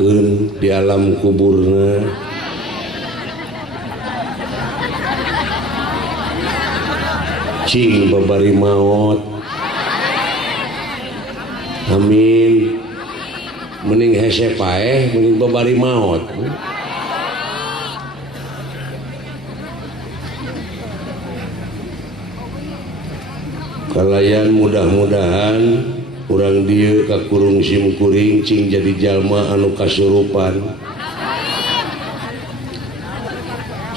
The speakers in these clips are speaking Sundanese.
didoakeun di alam kuburna. Cing babari maot. Amin. Mending hese paeh, mending babari maot. Kalayan mudah-mudahan urang dieu kakurung simkuring cing jadi jalma anu kasurupan.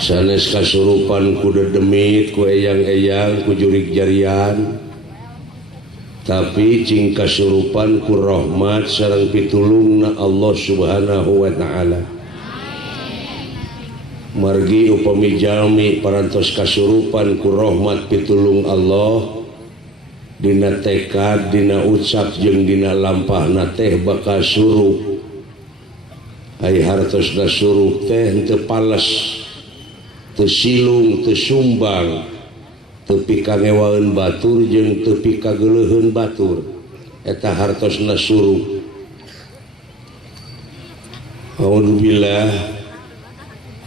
Sanes kasurupan ku dedemit, ku eyang-eyang, ku jurig jarian, tapi cing kasurupan ku rahmat sareng pitulungna Allah Subhanahu wa ta'ala. Margi upami jalmi parantos kasurupan ku rahmat pitulung Allah, dina tekad, dina ucap jeung dina lampahna teh bakal surup. Ai hartosna surup teh henteu pales, teu silung, teu sumbang, teu pikangewaeun batur jeung teu pikageuleuheun batur. Eta hartosna surup. A'udzubillah,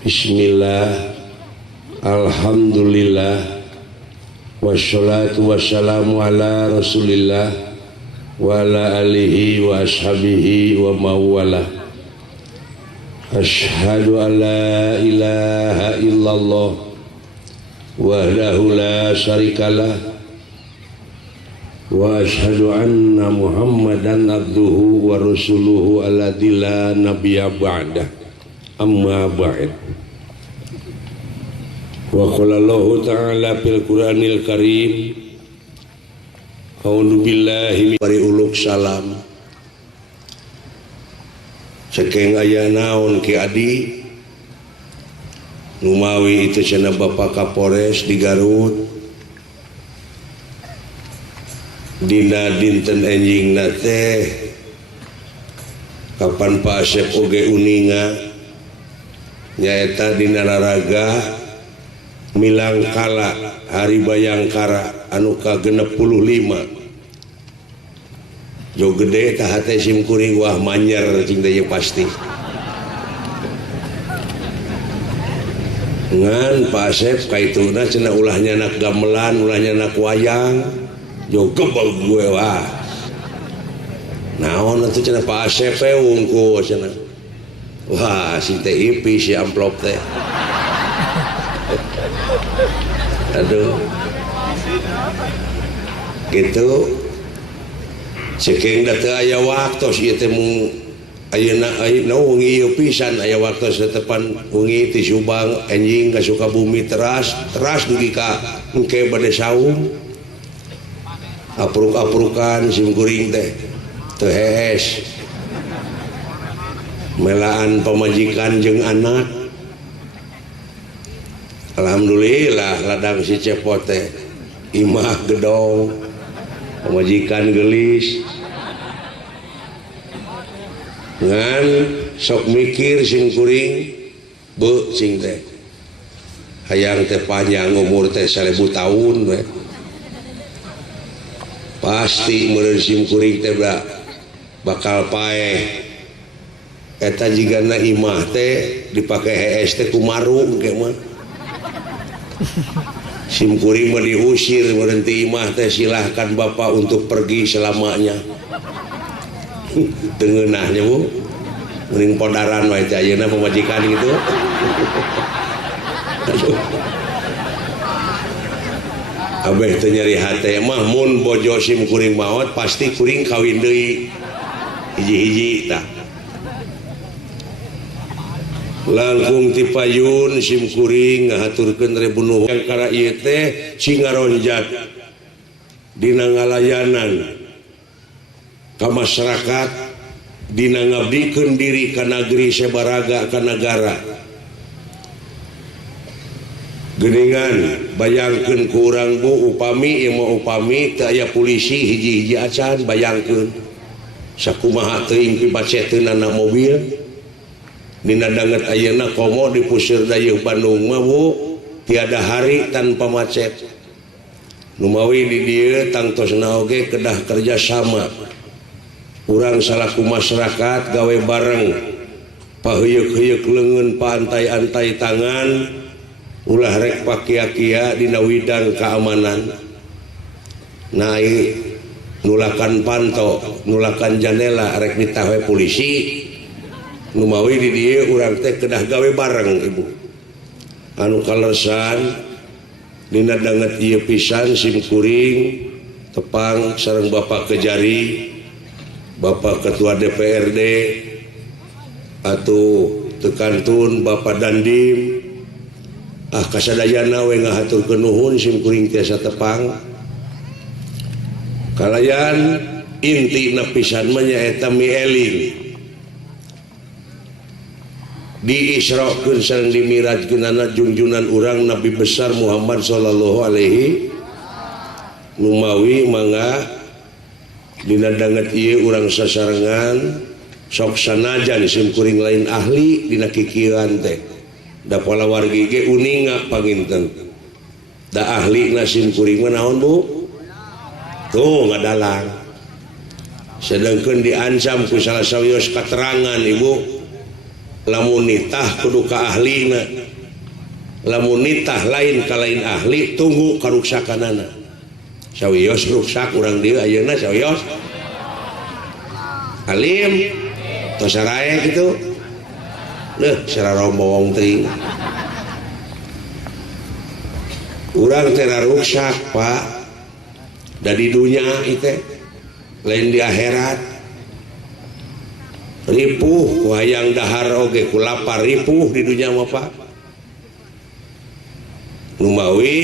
bismillah, alhamdulillah, wassalatu wassalamu ala rasulillah wa ala alihi wa ashabihi wa mawalah. Asyhadu an la ilaha illallah wahdahu la syarikalah wa asyhadu anna muhammadan abduhu wa rasuluhu alladzi la nabiyya ba'dah. Amma ba'd. Wa qala Allah ta'ala fil Qur'anil Karim, a'udzu billahi min uluk salam. Cekeng aya naon ki adi numawi itu cenah Bapak Kapolres di Garut dina dinten enjingna teh kapan Pak Asep oge uninga nyaeta dina raraga Milangkala Hari Bayangkara anu ka-65. Jo gede tah hate simkuring wah manyer cing teh pasti. Ngan Pak Asep kaituna cenah ulah nyanak gamelan, ulah nyanak wayang, jo gebel gue wah. Naon atuh cenah Pak Asep wungku cenah. Wah, si teh ipi si amplop teh. Aduh. Gitu. Cekeng da teu aya waktos ieu teh mung ayeuna wengi ieu pisan aya waktos tepan wengi ti Subang enjing ka Sukabumi teras dugi ka engke bade saung. Apruk-aprukan simkuring teh teu hees. Melaan pamajikan jeung anak. Alhamdulillah ladang si cepot teh imah gedong, pamajikan gelis. Ngan sok mikir simkuring beu cing teh hayang teh panjang umur teh 1000 tahun we. Pasti meureun simkuring teh bakal paeh. Eta jigana imah teh dipake hees teh kumaru engke mah. Simkuring mah diusir berhenti imah teh silahkan Bapak untuk pergi selamanya. Tengenahnya bu mending podaran wae teh ayeuna pemajikan gitu. Abeh teh nyeri hate mah mun bojo simkuring maot pasti kuring kawin deui hiji-hiji tah. Langkung ti payun simkuring ngahaturkeun rebunuh Bayangkara ieu teh cingaronjat dina ngalayanan ka masyarakat, dina ngabdikeun diri ka nagri sabaraga ka nagara. Geuningan bayangkeun ku urang bu upami ieu mah upami teu aya polisi hiji-hiji acan bayangkeun sakumaha teuing pibaceteunana mobil. Dina danget ayeuna komo di puseur dayeuh Bandung mah bu tiada hari tanpa macet. Numawi di dieu tangtosna oge kedah kerjasama urang salaku masyarakat gawe bareng paheuyeuh-heuyeuh leungeun pantai-antai tangan ulah rek pakia-kia dina widang keamanan naik nulakan panto nulakan jendela rek ditawe polisi numawi di dieu urang teh kedah gawe bareng ibu anu kalesan dina danget ieu pisan simkuring tepang sareng Bapak Kejari Bapak Ketua DPRD atau tekantun Bapak Dandim kasadayana we ngahaturkeun nuhun simkuring tiasa tepang kalayan intina pisan mah nyaeta mieling diisrokeun sareng dimirajkeunana junjunan urang Nabi besar Muhammad sallallahu alaihi numawi mangga dina danget ieu urang sasarengan sok sanajan simkuring lain ahli dina kikiran teh da pola wargi ge uninga panginten da ahli na simkuring mah naon Bu tuh ngadalang sedangkeun diancam ku salah sawios katerangan ibu lamun nitah kudu ka ahlina lamun nitah lain ka lain ahli tunggu karuksakanana sawios ruksak urang dieu ayeuna sawios alim tos sarae kitu sara rombong teuing urang teh ruksak Pak da di dunya teh lain di akhirat ripuh wayang dahar oge ku lapar ripuh di dunya mah Pak numawi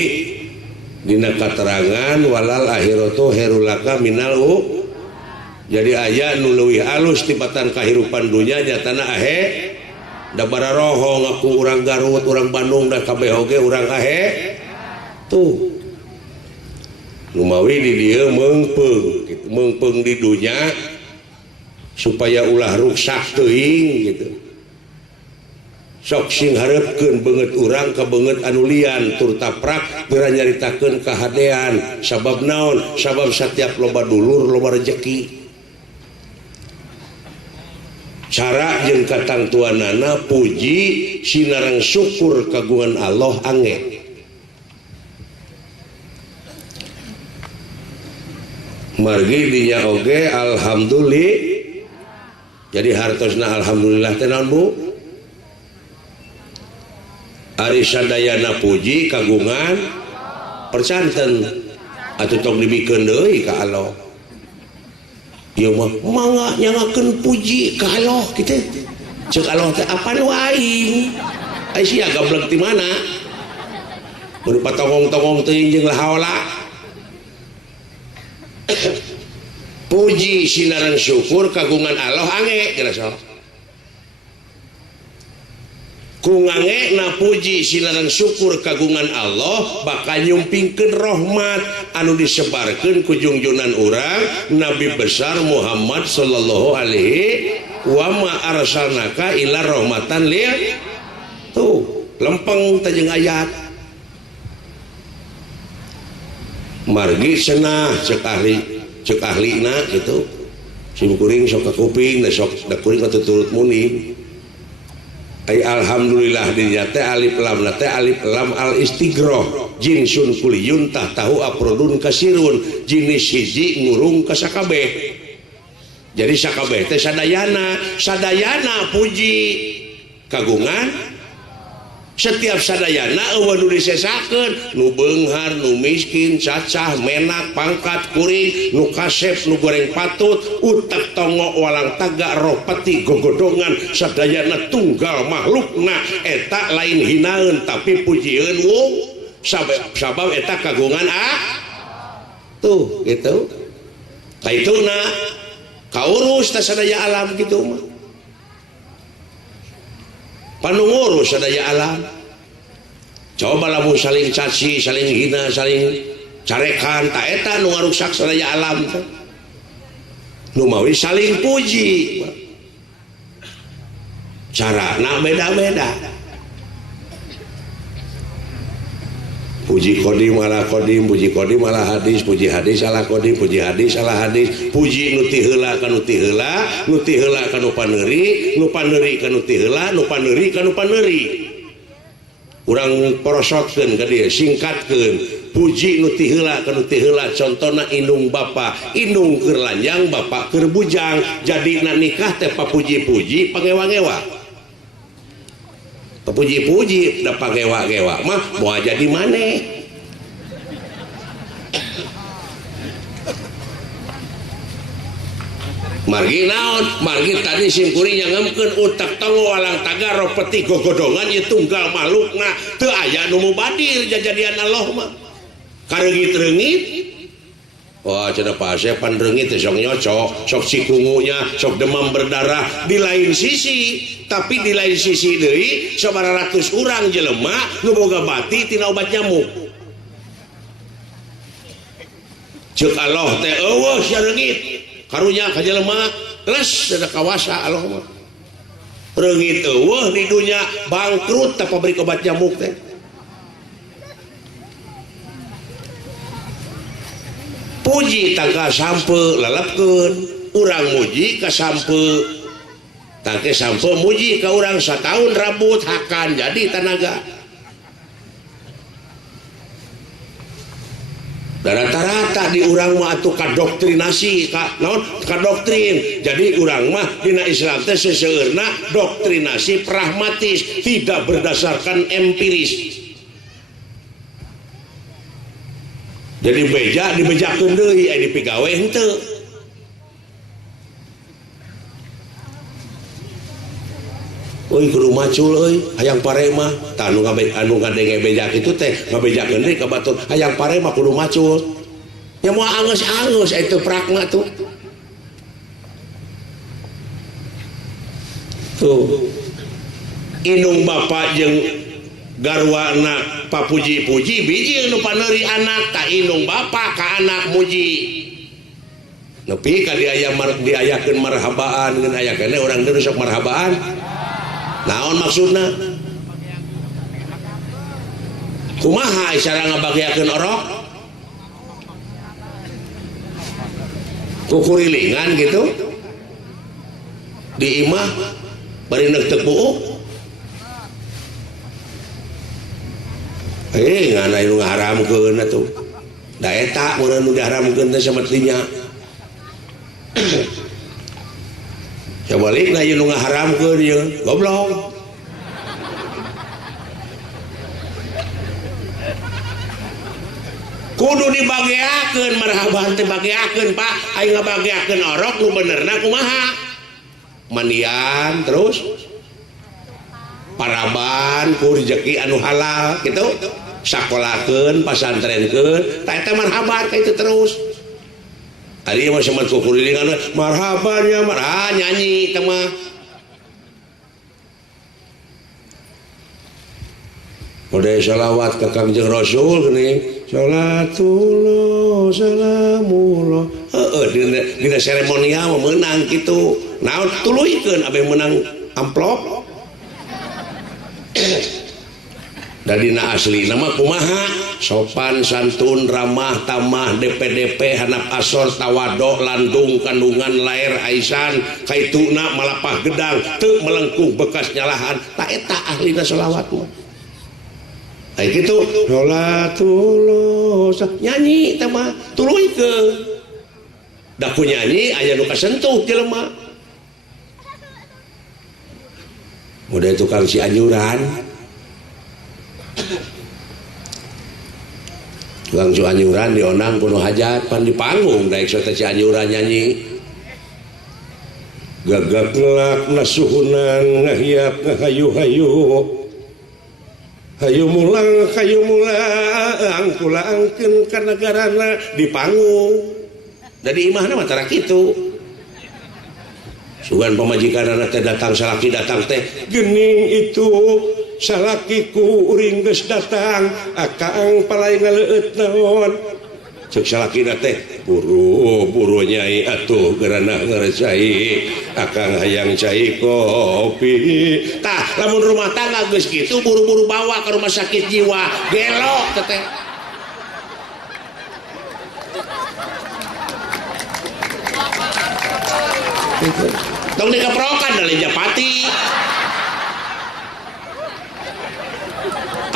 dina katerangan walal akhiratu herulaka minal jadi aya nu leuwih alus tibatan kahirupan dunya nyatana da bararoho ngaku urang Garut urang Bandung da kabeh oge urang tuh numawi di dieu meungpeung di dunya supaya ulah ruksak teuing gitu sok sing hareupeun beungeut urang ka beungeut anu lian tur taprak geura nyaritakeun kahadean sabab naon sabab setiap loba dulur loba rezeki cara jeung katangtuanana puji sinareng syukur kagungan Allah angge margi dinya oge alhamdulillah jadi hartosna alhamdulillah teh naon Bu ari sadayana puji kagungan percanten atuh tok dibikeun deui ka Allah ieu mah mangga nyangakeun puji ka Allah kitu ceuk Allah teh apa nu aing ai sia gablek ti mana berupa tongong-tongong teuing jeung lahaula puji sinaran syukur kagungan Allah ange gerasa kungange na puji sinaran syukur kagungan Allah bakal nyumpingkeun rahmat anu disebarkeun ku junjunan urang Nabi besar Muhammad sallallahu alaihi wa ma arsalnaka illa rahmatan lil tuh lempeng teh jeung ayat margi cenah cek ahli na gitu simkuring sok ka kuping da sok da kuring turut muni ay alhamdulillah di teh alif lam teh alif lam al istighroh jinsun kuliyun tah tahu aprodun kasirun jinis hiji ngurung ka sakabeh jadi sakabeh teh sadayana puji kagungan setiap sadayana eueuh nu disesakeun nu beunghar nu miskin cacah menak pangkat kuring nu kasep nu goreng patut utak tongo walang taga roh peti gogodongan sadayana tunggal makhlukna eta lain hinaeun tapi pujieun wong sabab eta kagungan tuh gitu kaituna kaurus ta sadaya alam kitu mah panungurus sadaya alam coba lamun saling caci saling hina saling carekan tak eta nu ngarusak sadaya alam nu mawi saling puji carana beda-beda puji kodim ala kodim, puji kodim ala hadis, puji hadis ala kodim, puji hadis ala hadis, puji nuti heula ka nuti heula, nuti heula ka nu paneuri, nu paneuri ka nuti heula, nu paneuri ka nu paneuri. Urang porosotkeun ka dieu, singkatkeun, puji nuti heula ka nuti heula, contona indung bapa, indung keur lanjang, bapa keur bujang, jadina nikah teh papuji-puji pangewa-ngewa. Papuji-puji da pangewa-ngewa mah moal jadi maneh. Margi naon, margi tadi simkuring nyangemkeun utak tongo walang tagar peti gogodongan ieu tunggal makhlukna teu aya nu mubadir jajadian Allah mah. Kareungit-reungit. Wah, cenah paseh pan reungit teh sok nyocok, sok cikungunya, sok demam berdarah di lain sisi, tapi di lain sisi deui sabaratus ratus urang jelema nu boga bati tina obat nyamuk. Ceuk Allah teh eueuh sia reungit. Karunya ka jelema geus ada kawasa Allah mah. Reungit eueuh di dunya bangkrut ta pabrik obat nyamuk teh. Puji tangka sampe lalapkeun, urang muji ka sampe. Tangke sampe muji ka urang sataun rambut hakan jadi tanaga. Dan rata-rata di urang mah atuh kadoktrinasi kadoktrin. Jadi urang mah dina Islam teh seseueurna doktrinasi pragmatis, tidak berdasarkan empiris. Jadi beja dibejakeun deui aya dipigawe henteu. Euy kudu macul euy hayang pare mah tah anu ngadenge beja kitu teh ngabejakeun deui ka batur hayang pare mah kudu macul nya moal angeus-angeus eta pragma tuh indung bapa jeung garwana papuji-puji biji nu paneuri anak ka indung bapa ka anak muji nepi ka diayakeun marhabaan ngeun aya keneh urang deui sok marhabaan. Naon maksudna? Kumaha isara ngabagiakeun orok? Kukurilingan gitu? Di imah bari neuk teu buuk? Ngana nu ngaharamkeun atuh. Da eta mun nu diharamkeun teh sametinya. Sabalik na yun nga haram ke dia goblok kudu dibagiakeun marhaban teh bagiakeun Pak aing ngabagiakeun orok nu benerna kumaha mandian terus paraban ku rezeki anu halal gitu sakolakeun pasantrenkeun tah eta marhaban ka itu terus. Ari mah sama kukurilingan marhabannya nyanyi teh Udah salawat ke Kangjeng Rasul geuning salatullah salamullah dina seremonial menang kitu naon tuluikeun abeh menang amplop da dina asli nama kumaha sopan santun ramah tamah DP hanap asor tawadok landung kandungan lair aisan kaituna malapah gedang teu melengkung bekas nyalahan tak eta ahlina selawat mah ai kitu salatullah nyanyi teh mah tuluikeun da ku nyanyi aya nu kasentuh jelema mudah tukang si anyuran tukang Cianjuran dionang kuno hajat pan di panggung daek sote Cianjuran nyanyi gagak ngelak nasuhunan ngahiap ngahayu-hayu hayu mulang kulangkeun ka negarana di panggung dari imahna mah tara kitu sugan pamajikan anak teh datang salaki datang teh geuning itu salakiku uring geus datang akang palai ngaleut naon cek salakina teh buru nyai atuh gerana ngaresai akang hayang cai kopi tah lamun rumah tangga geus kitu buru-buru bawa ke rumah sakit jiwa gelok teh tong dikeprokan dari Japati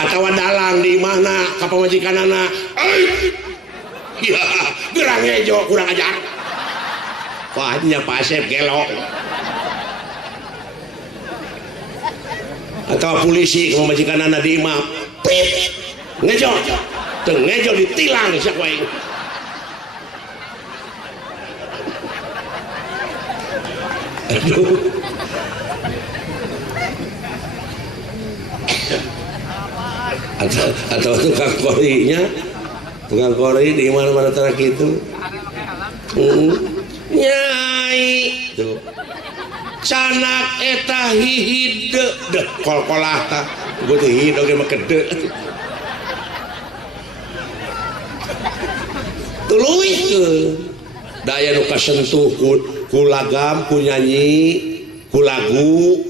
atau dalang di mana kapamajikanana ya gerang ngejo kurang ajar wahnya pasep gelok atau polisi kapamajikanana di imam pip ngejo teng ngejo ditilang sak wae aduh atau tukang kori di mana-mana terak itu nyai tuh canak eta hihide deh kol-kolah ta gue tuh hihide oke mah kede tuluy tuh daya nu kasentuh ku lagam ku nyanyi ku lagu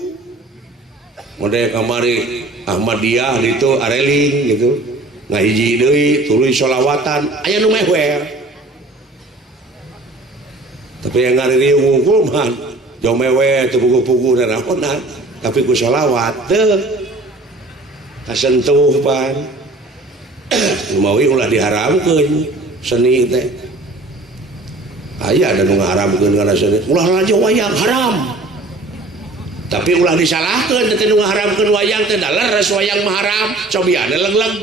model kamari Ahmadiyah gitu areling gitu ngahiji deui tuluy sholawatan aya nu mehwer tapi yang ngaririung ngungkul mah jauh meweh teu pugu-pugu naonan tapi ku sholawat teu kasentuh pan mawi ulah diharamkeun seni teh aya anu ngaharamkeun kana seni ulah raja wayang haram tapi ulah disalahkan teh nu ngaharamkeun wayang teh da leres wayang mah haram cobiana legleg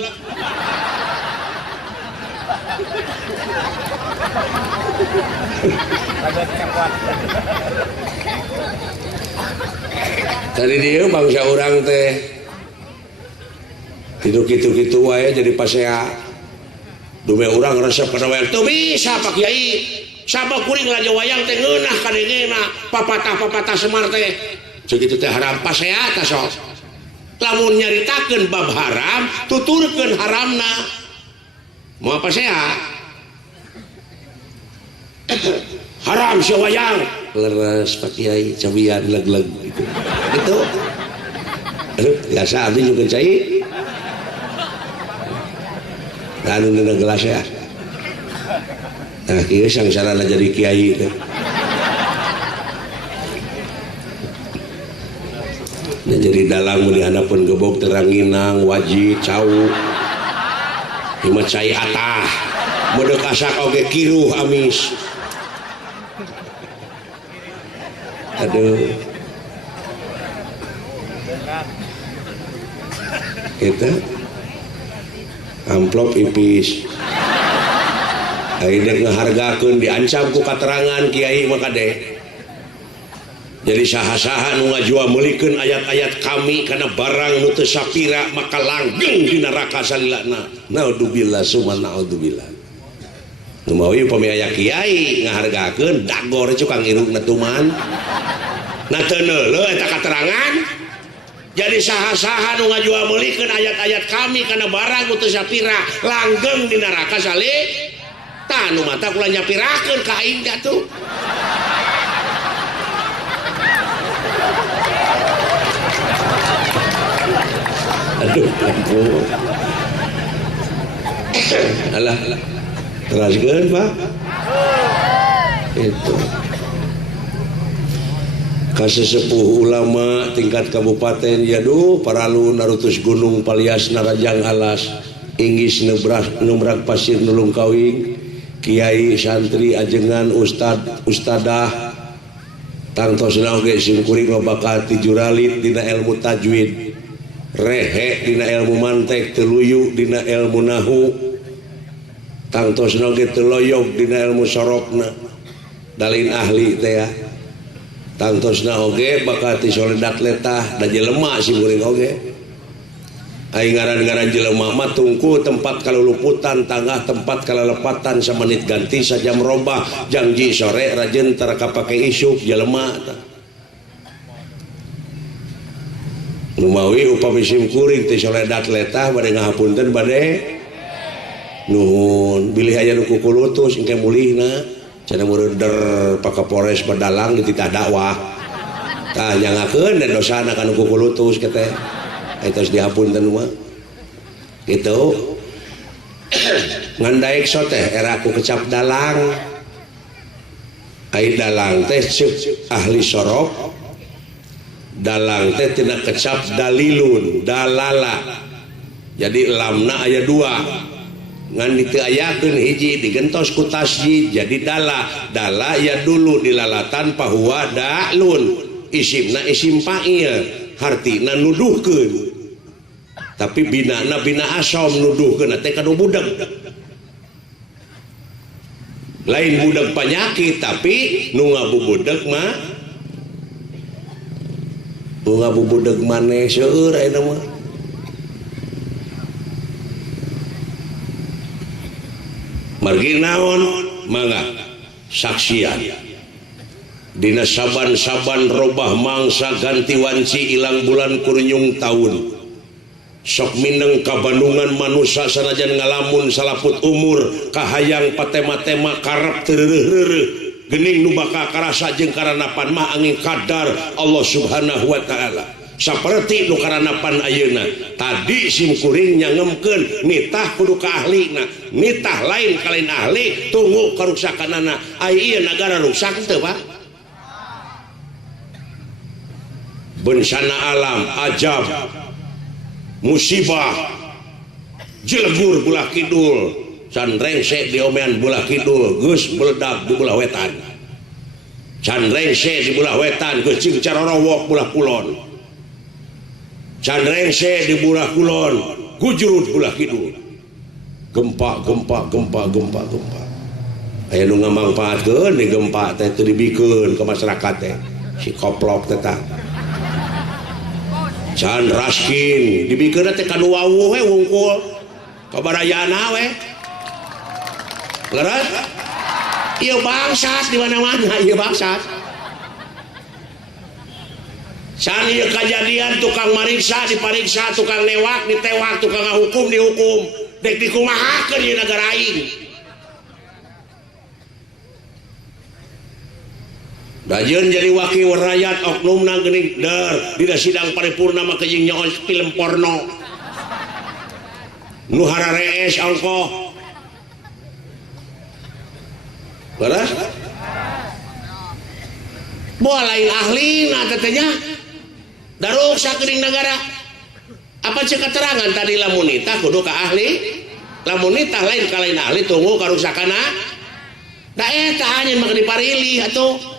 tadi dia bangsa orang teh kitu-kitu wae jadi pasea dume urang resep kana wayang teu bisa Pak Kiai sabab kuring raja wayang teh ngeunah kadengena papatah-papatah Semar teh segitu teh haram pasea ta sok lamun nyaritakeun bab haram tuturkeun haramna moal pasea haram si wayang leres Pak Kiai cabian leg-leg gitu biasa abdi juga cai dan ngeuna gelas ya nah kieu sangsarana jadi kiai teh nah, jadi dalang meni handapun gebog teranginang wajib cau ima cai atah mode kasak oge kiruh amis aduh kita amplop ipis akhirnya ngehargakeun diancam ku katerangan kiai maka deh jadi saha-saha nu ngajual meulikeun ayat-ayat kami karena barang nu teu sapira maka langgeng di neraka salilana naudzubillah summa naudzubillah nu mawi upami aya kiai ngahargakeun dagor cukang irungna tuman na teu neuleuh eta katerangan jadi saha-saha nu ngajual meulikeun ayat-ayat kami karena barang nu teu sapira langgeng di neraka salih tah nu mata kula nyapirakeun ka aing da tuh aduh ampun alah teraskeun Pak itu kasesepuh ulama tingkat kabupaten yaduh paralu narutus gunung palias narajang alas inggis numrak pasir nulung kawing kiai santri ajengan ustadah tangtosna oge simkuring babakati juralit dina ilmu tajwid rehe dina ilmu mantek teluyu dina ilmu nahu tangtosna oge teloyog dina ilmu sorokna dalin ahli teh ya tangtosna oge bakati soledak letah da jelema simkuring oge aing ngaran-ngaran jelema mah tungku tempat kaluluputan tangah tempat kalalepatan samanit ganti sajam robah janji sore rajen tara kapake isuk jelema numawi upami simkuring teh soledat letah bade ngahapunten bade nuhun bilih aya nu kukulutus engke mulihna cenah mureuder Pak Kapolres Badalang di titah dakwah tah nyangakeun dan dosana kana kukulutus kete tos dihapunten mah gitu ngan daek so teh era aku kecap dalang ai dalang teh ceuk ahli sorok dalang teh tina kecap dalilun dalala jadi lamna aya dua ngan diteayakeun hiji digentos ku tasjid jadi dala ya dulu dilalatan pahuwa da'lun isimna isim fa'il hartina nuduhkeun tapi binana bina asom nuduhkeun teh kanu budak lain budak penyakit tapi nu ngabubudeug mah nu ngabubudeug maneh seueur ayeuna mah margi naon mangga saksian dina saban-saban robah mangsa ganti wanci ilang bulan kurnyung taun sok mineng ka Bandungan manusia sanajan ngalamun salaput umur kahayang patema-tema karep tereureureuh geuning nu bakal karasa jeung karanapan mah angin kadar Allah Subhanahu wa taala saperti nu karanapan ayeuna tadi simkuring nyangemkeun nitah kudu ka ahlina nitah lain ka lain ahli tunggu karuksakanana ai ieu nagara rusak teu Pak bencana alam ajab musibah jelegur belah kidul can rengse diomean belah kidul geus meledak di belah wetan can rengse di belah wetan geus cing carorowok belah kulon can rengse di belah kulon gujurut belah kidul gempa aya nu ngamangpaatkeun di gempa teh teu dibikeun ka masyarakat teh si koplok teh tah can raskin dibikeun teh kanu wawuh we wungkul kabarayana we leres ieu bangsat di mana-mana ieu bangsat can ieu kajadian tukang mariksa dipariksa tukang newak ditewak tukang ngahukum dihukum dek dikumahakeun ieu nagara aing Dajeun jadi wakil rakyat oknumna geuning der dina sidang paripurna mah kejing nyaon film porno nu hararees ongkoh beres boa lain ahlina tetenya daruksa geuning negara apa cek keterangan tadi lamun nitah kudu ka ahli lamun nitah lain ka lain ahli tunggu karuksakana da eta anjeun mah diparilih atuh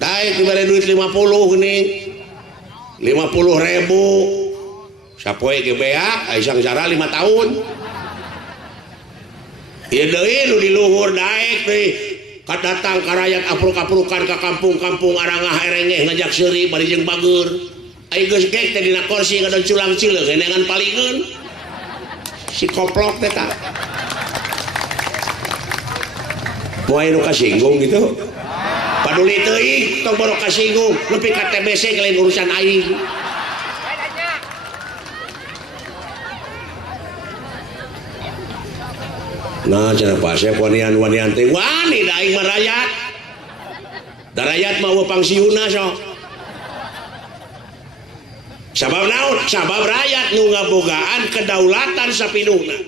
daek diberi duit 50 geuning 50.000 sapoe ge beak aya sangjara 5 tahun ieu deui nu di luhur daek teh kadatang ka rakyat apruk-aprukan ka kampung-kampung arangah erengeh ngajak seuri bari jeung bageur aya geus gek teh dina kursi ngadon culang cileug ngenengan palingeun si koplok teh tah moal nu kasinggung gitu paduli teuing tong baru kasinggung nepi ka TBC lain urusan aing nah cenah Pak Syekh wanian teh wani da aing mah rakyat da rakyat mah pangsiuna sok sabab naon sabab rakyat nu ngabogaan kedaulatan sapinuhna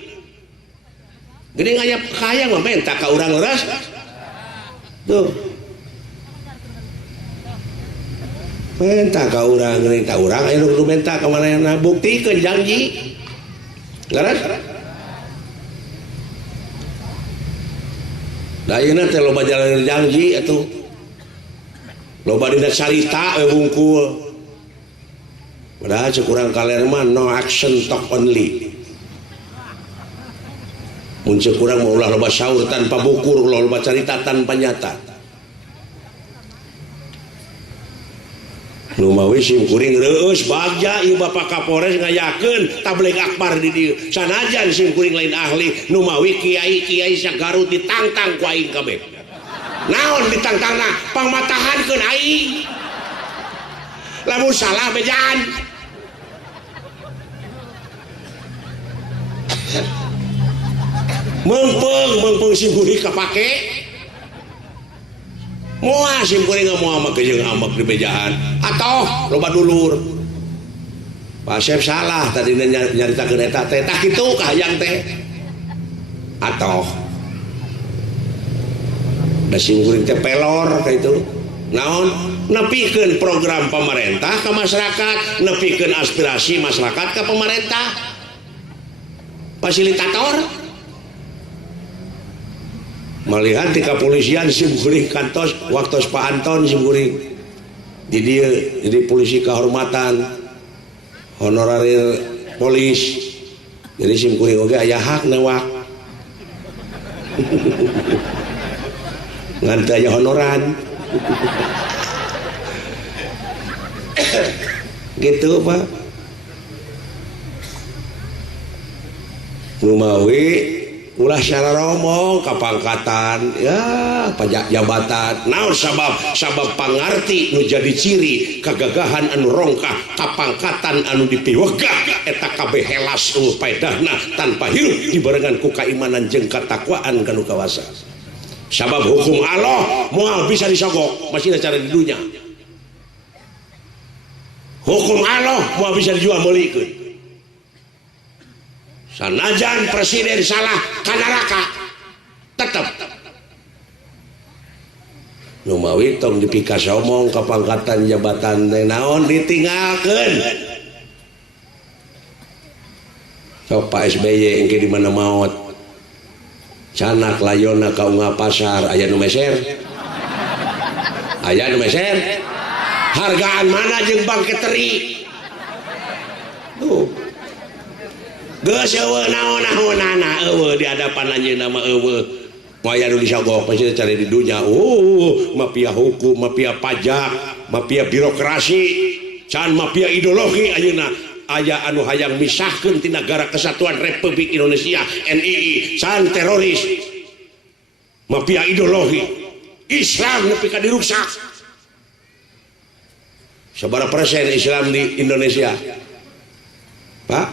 geuning aya kaya mah menta ka urang leres tuh menta ka urang geuning ta urang aya nu kudu menta ka manehna buktikeun janji leres da ayeuna teh loba jalan janji atuh loba dina carita we wungkul padahal cek urang kaler mah no action talk only mun cek urang mah ulah loba saur tanpa bukur ulah loba carita tanpa nyata nu mawi simkuring reueus bagja ieu Bapak Kapolres ngayakeun tabligh akbar di dieu sanajan simkuring lain ahli nu mawi kiai-kiai sagarut ditangtang ku aing kabeh naon ditangtangna pangmatahankeun aing lamun salah bejaan mengpeng simkuring kapake moal simkuring mau amak jeung amak di bejaan atoh loba dulur Pak Syef salah tadi nyaritakeun eta teh tah kitu kahayang teh atoh da simkuring teh pelor ka itu naon nepikeun program pemerintah ke masyarakat nepikeun aspirasi masyarakat ke pemerintah fasilitator melihat di kepolisian simkuring kantos waktu Pak Anton simkuring jadi polisi kehormatan honorarir polis jadi simkuring oge aya hak newak ngan teu aya honoran gitu Pak lumawi ulah secara romong kapangkatan ya pajak jabatan naon sabab pangarti nu jadi ciri kegagahan anu rongkah kapangkatan anu dipiwegah eta kabeh helas paedahna tanpa hirup dibarengan ku kaimanan jeung katakwaan kanu kawasa sabab hukum Allah moal bisa disogok masih cara di dunia hukum Allah moal bisa dijual meulikeun sanajan presiden salah ka neraka tetep lumawi tong dipikas omong kapangkatan jabatan naon ditinggalkeun sok Pak SBY engke di mana maot canak layona ka unggah pasar aya nu meser hargaan mana jeung bangketeri tuh geus eueuh naon-naonana eueuh di hadapan anjeun nama eueuh moal anu disogok pasti cari di dunya mafia hukum mafia pajak mafia birokrasi can mafia ideologi ayeuna aya anu hayang misahkeun ti Nagara Kesatuan Republik Indonesia NII can teroris mafia ideologi Islam nepi ka diruksak sabaraha persen Islam di Indonesia Pak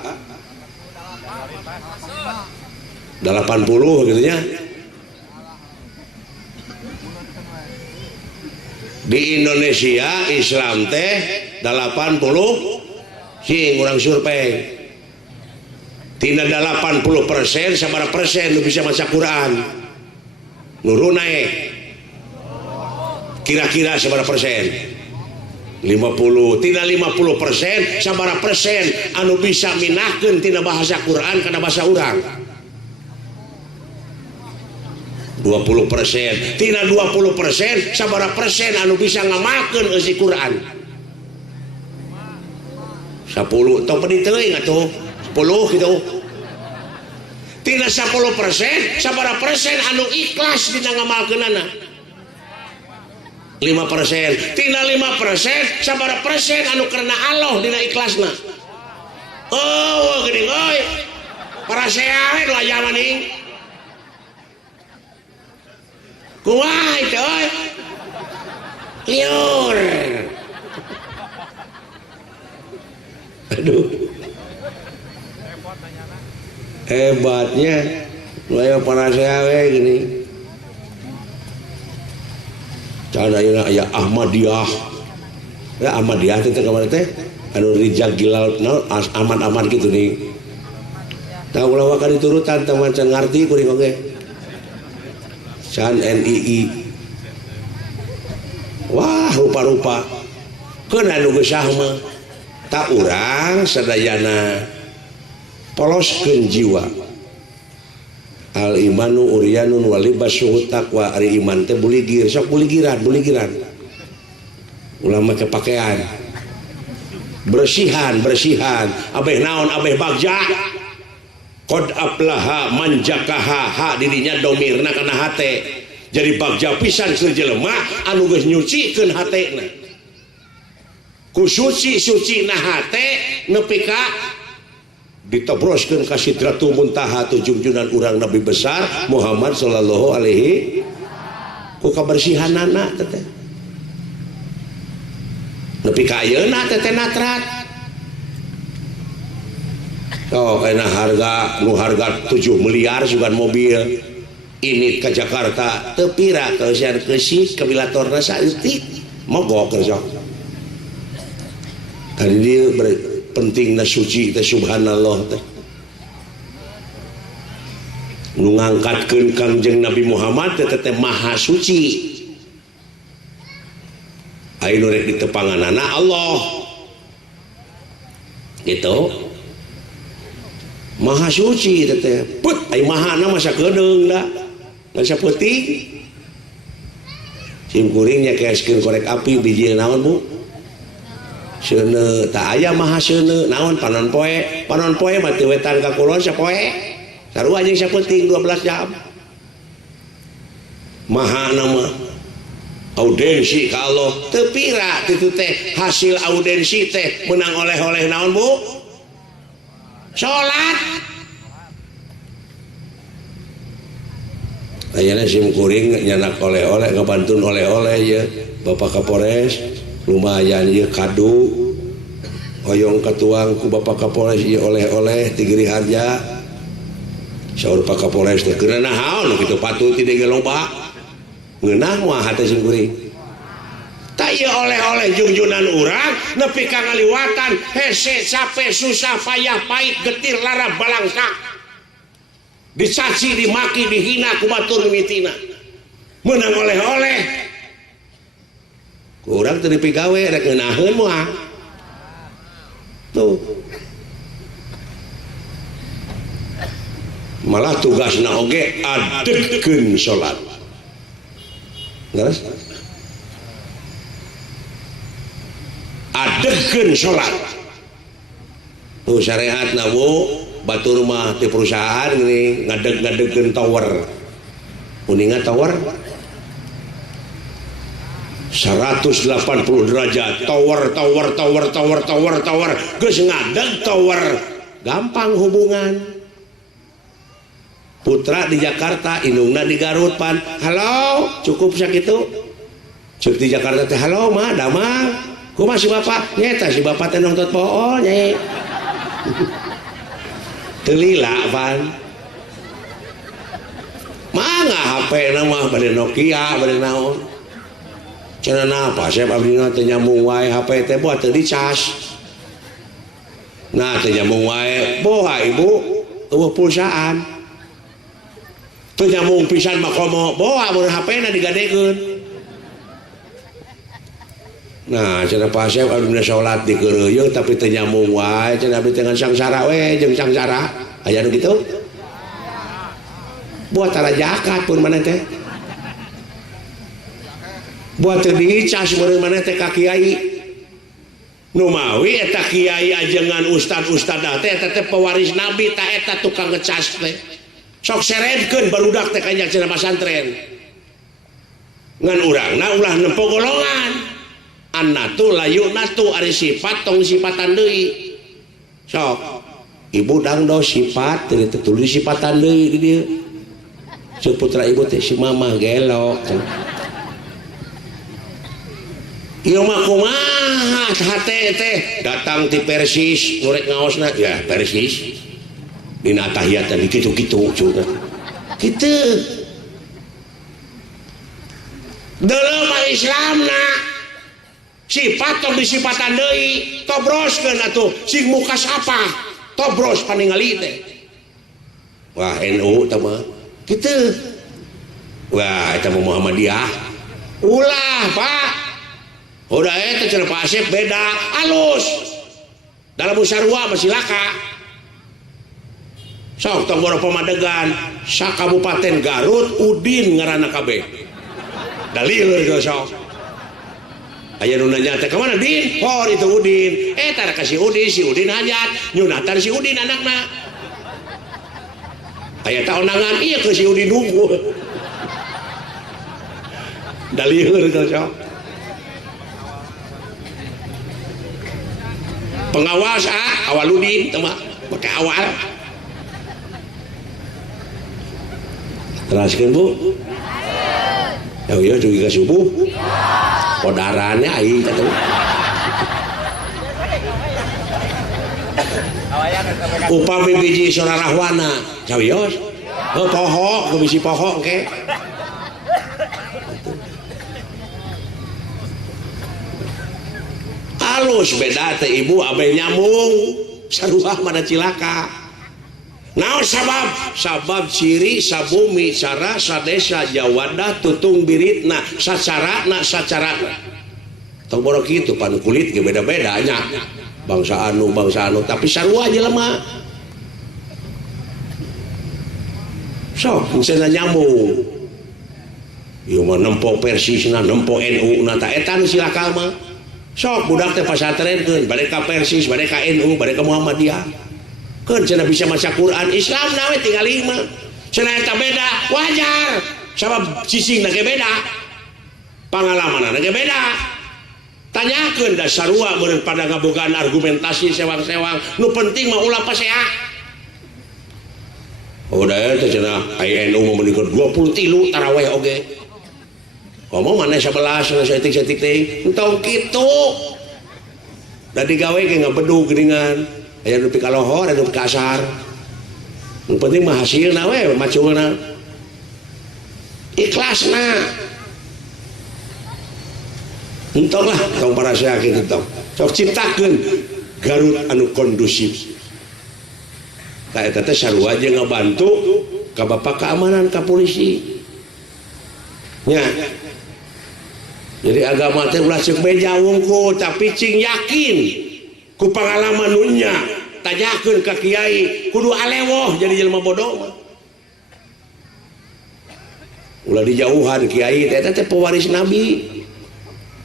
80 gitu nya di Indonesia Islam teh 80 sing urang survei tina 80% sabaraha persen nu bisa maca Quran nurun naik kira-kira sabaraha persen 50 tina 50% sabaraha persen anu bisa minahkeun tina bahasa Quran kana bahasa urang 20% tina 20% sabaraha persen anu bisa ngamalkeun eusi Quran 10 tong pedi teuing atuh 10 kitu tina 10% sabaraha persen anu ikhlas dina ngamalkeunana 5% tina 5% sabaraha persen anu karena Allah dina ikhlasna geuning euy para seawe nu aya maning kumaha itu liur aduh hebatnya mulai para seawe gini cara aya Ahmadiyah ya Ahmadiyah itu kemana teh anu Rijal Gilal aman-aman gitu nih tahu lawa kan diturutan teman can ngarti kuring oge can NII wah rupa-rupa keun anu geus mah tak urang sadayana poloskeun jiwa al imanu uryanun walibasuhu taqwa ari iman teh buligir sok buligiran ulama ke pakaian bersihan abeh naon abeh bagja qad aflaha man jakaha ha dirinya domirna kana hate jadi bagja pisan keur jelema anu geus nyucikeun hatena ku suci-sucina hate nepi ka ditobroskeun ka Sidratul Muntaha junjunan urang Nabi besar Muhammad sallallahu alaihi ku kabersihanana teh nepi ka ayeuna teh natrat oh enak harga nu harga 7 miliar sugan mobil ini ke Jakarta tepira keusian kesik kebilatorna saeutik mogok kerja tadi dia pentingna suci teh subhanallah teh nu ngangkatkeun Kangjeng Nabi Muhammad teh maha suci aya nu rek ditepanganana Allah gitu maha suci teh put aya mahana masa kedeung da masa peuting sim kuring nyakeaskeun korek api biji naon Bu seuneu tak aya maha seuneu naon panon poe mah teu wetan ka kulon sapoe sarua jeung sapenting 12 jam maha nama audensi ka Allah teu pira kitu teh hasil audensi teh menang oleh-oleh naon Bu salat ayeuna sim kuring nyanak oleh-oleh ngabantun oleh-oleh ya Bapak Kapolres lumayan ieu kado hoyong katuang ku Bapak Kapolres ieu oleh-oleh tigeri harja saur Pak Kapolres teh keuna naon kitu patut ti ge loba ngeunah moal hate sim kuring tak ieu oleh-oleh junjunan urang nepi ka ngaliwatan hese capek susah payah pahit getir lara balangsa dicaci dimaki dihina ku batur mimitina menang oleh-oleh kurang teu dipigawe rek ngeunaheun moal tuh malah tugasna oge adegkeun salat ngeres adegkeun salat tuh syariatna Bu batur mah di perusahaan ini ngadeg-ngadegkeun tower kuningan tower 180 derajat tower geus ngadeg tower gampang hubungan putra di Jakarta indungna di Garut pan halo cukup sakitu cek di Jakarta teh halo mah damang kumaha si bapak nyeta si bapak teh nongtot pool nyai teu lila pan mangga HP nama bade Nokia bade naon cenah apa saya abdi teh nyambung wae HP teh buat teu dicas nah teh nyambung wae boha ibu eueuh pulsaan teu nyambung pisan mah komo boha mun HP-na digadekeun nah cenah Pak Asep abdi salat di keureuyeung tapi teu nyambung wae cenah abdi teh sangsara we jeung sangsara aya nu kitu buat tara jakat pun maneh teh buat teu dicas meureun maneh teh ka kiai nu mawi eta kiai ajengan ustad-ustad teh eta teh pewaris nabi ta eta tukang ngecas teh sok seredkeun barudak teh ka cenah pasantren ngan urangna ulah nempo golongan annatu layunatu ari sifat tong sifatan deui sok ibu dangdo sifat teu tulis sifatan deui di dieu ceuk putra ibu teh si mama gelok ieu mah kumaha hate teh datang ti Persis nu rek ngaosna ya Persis dina tahiyatan kitu-kitu cenah kitu dalam Islamna sifat tong disifatan deui tobroskeun atuh sing muka sapa tobros paningali teh wah NU tah mah kitu wah eta mah Muhammadiyah ulah Pak udah eta cenah Pak Asep beda alus dalam musarua masih laka sok tong boro pamadegan sakabupaten Garut Udin ngaranna kabeh dalil geus sok aya nu nanya teh ka mana Din hor itu Udin eta rek si Udin hajat nyunatan si Udin anakna aya taonangan ieu ke si Udin nunggu dalil geus sok pengawas Awaludin teman pakai awal teraskeun Bu ya juga subuh kodarannya aing kata upami biji sorarahwana cawios poho biji poho ke halus beda teh ibu abe nyambung sarua mana cilaka naon sabab ciri sabumi cara sadesa jawada tutung biritna sacarana tong borok kitu panu kulit ge beda-beda nya bangsa anu tapi sarua jelema sok cenah nyambung ieu mah nempo persisna nempo NU na ta eta nu silaka mah sok budak teh pasatrenkeun bade ka Persis bade ka NU bade ka Muhammadiyah keun cenah bisa maca Quran Islam na we tinggal 5 cenah eta beda wajar sabab cicingna ge beda pangalamanna ge beda tanyakeun da sarua meureun pada ngabogaan argumentasi sewang-sewang nu penting mah ulah pasea udah eta cenah NU mah meunikeun 23 tarawih oge ngomong mana 11 setik-setik teh entong kitu da digawe ge ngabedu geuningan aya nu pikalohor aya nu kasar nu penting mah hasilna we maculna ikhlasna entong lah tong para syekh entong sok ciptakeun Garut anu kondusif ka eta teh sarua jeung ngabantu ka bapak keamanan ka polisi nya jadi agama teh ulah ceuk beja wungkul tapi cing yakin ku pangalaman nunya tanyakeun ka kiai kudu alewoh jadi jelema bodoh mah ulah dijauhan kiai eta teh pewaris nabi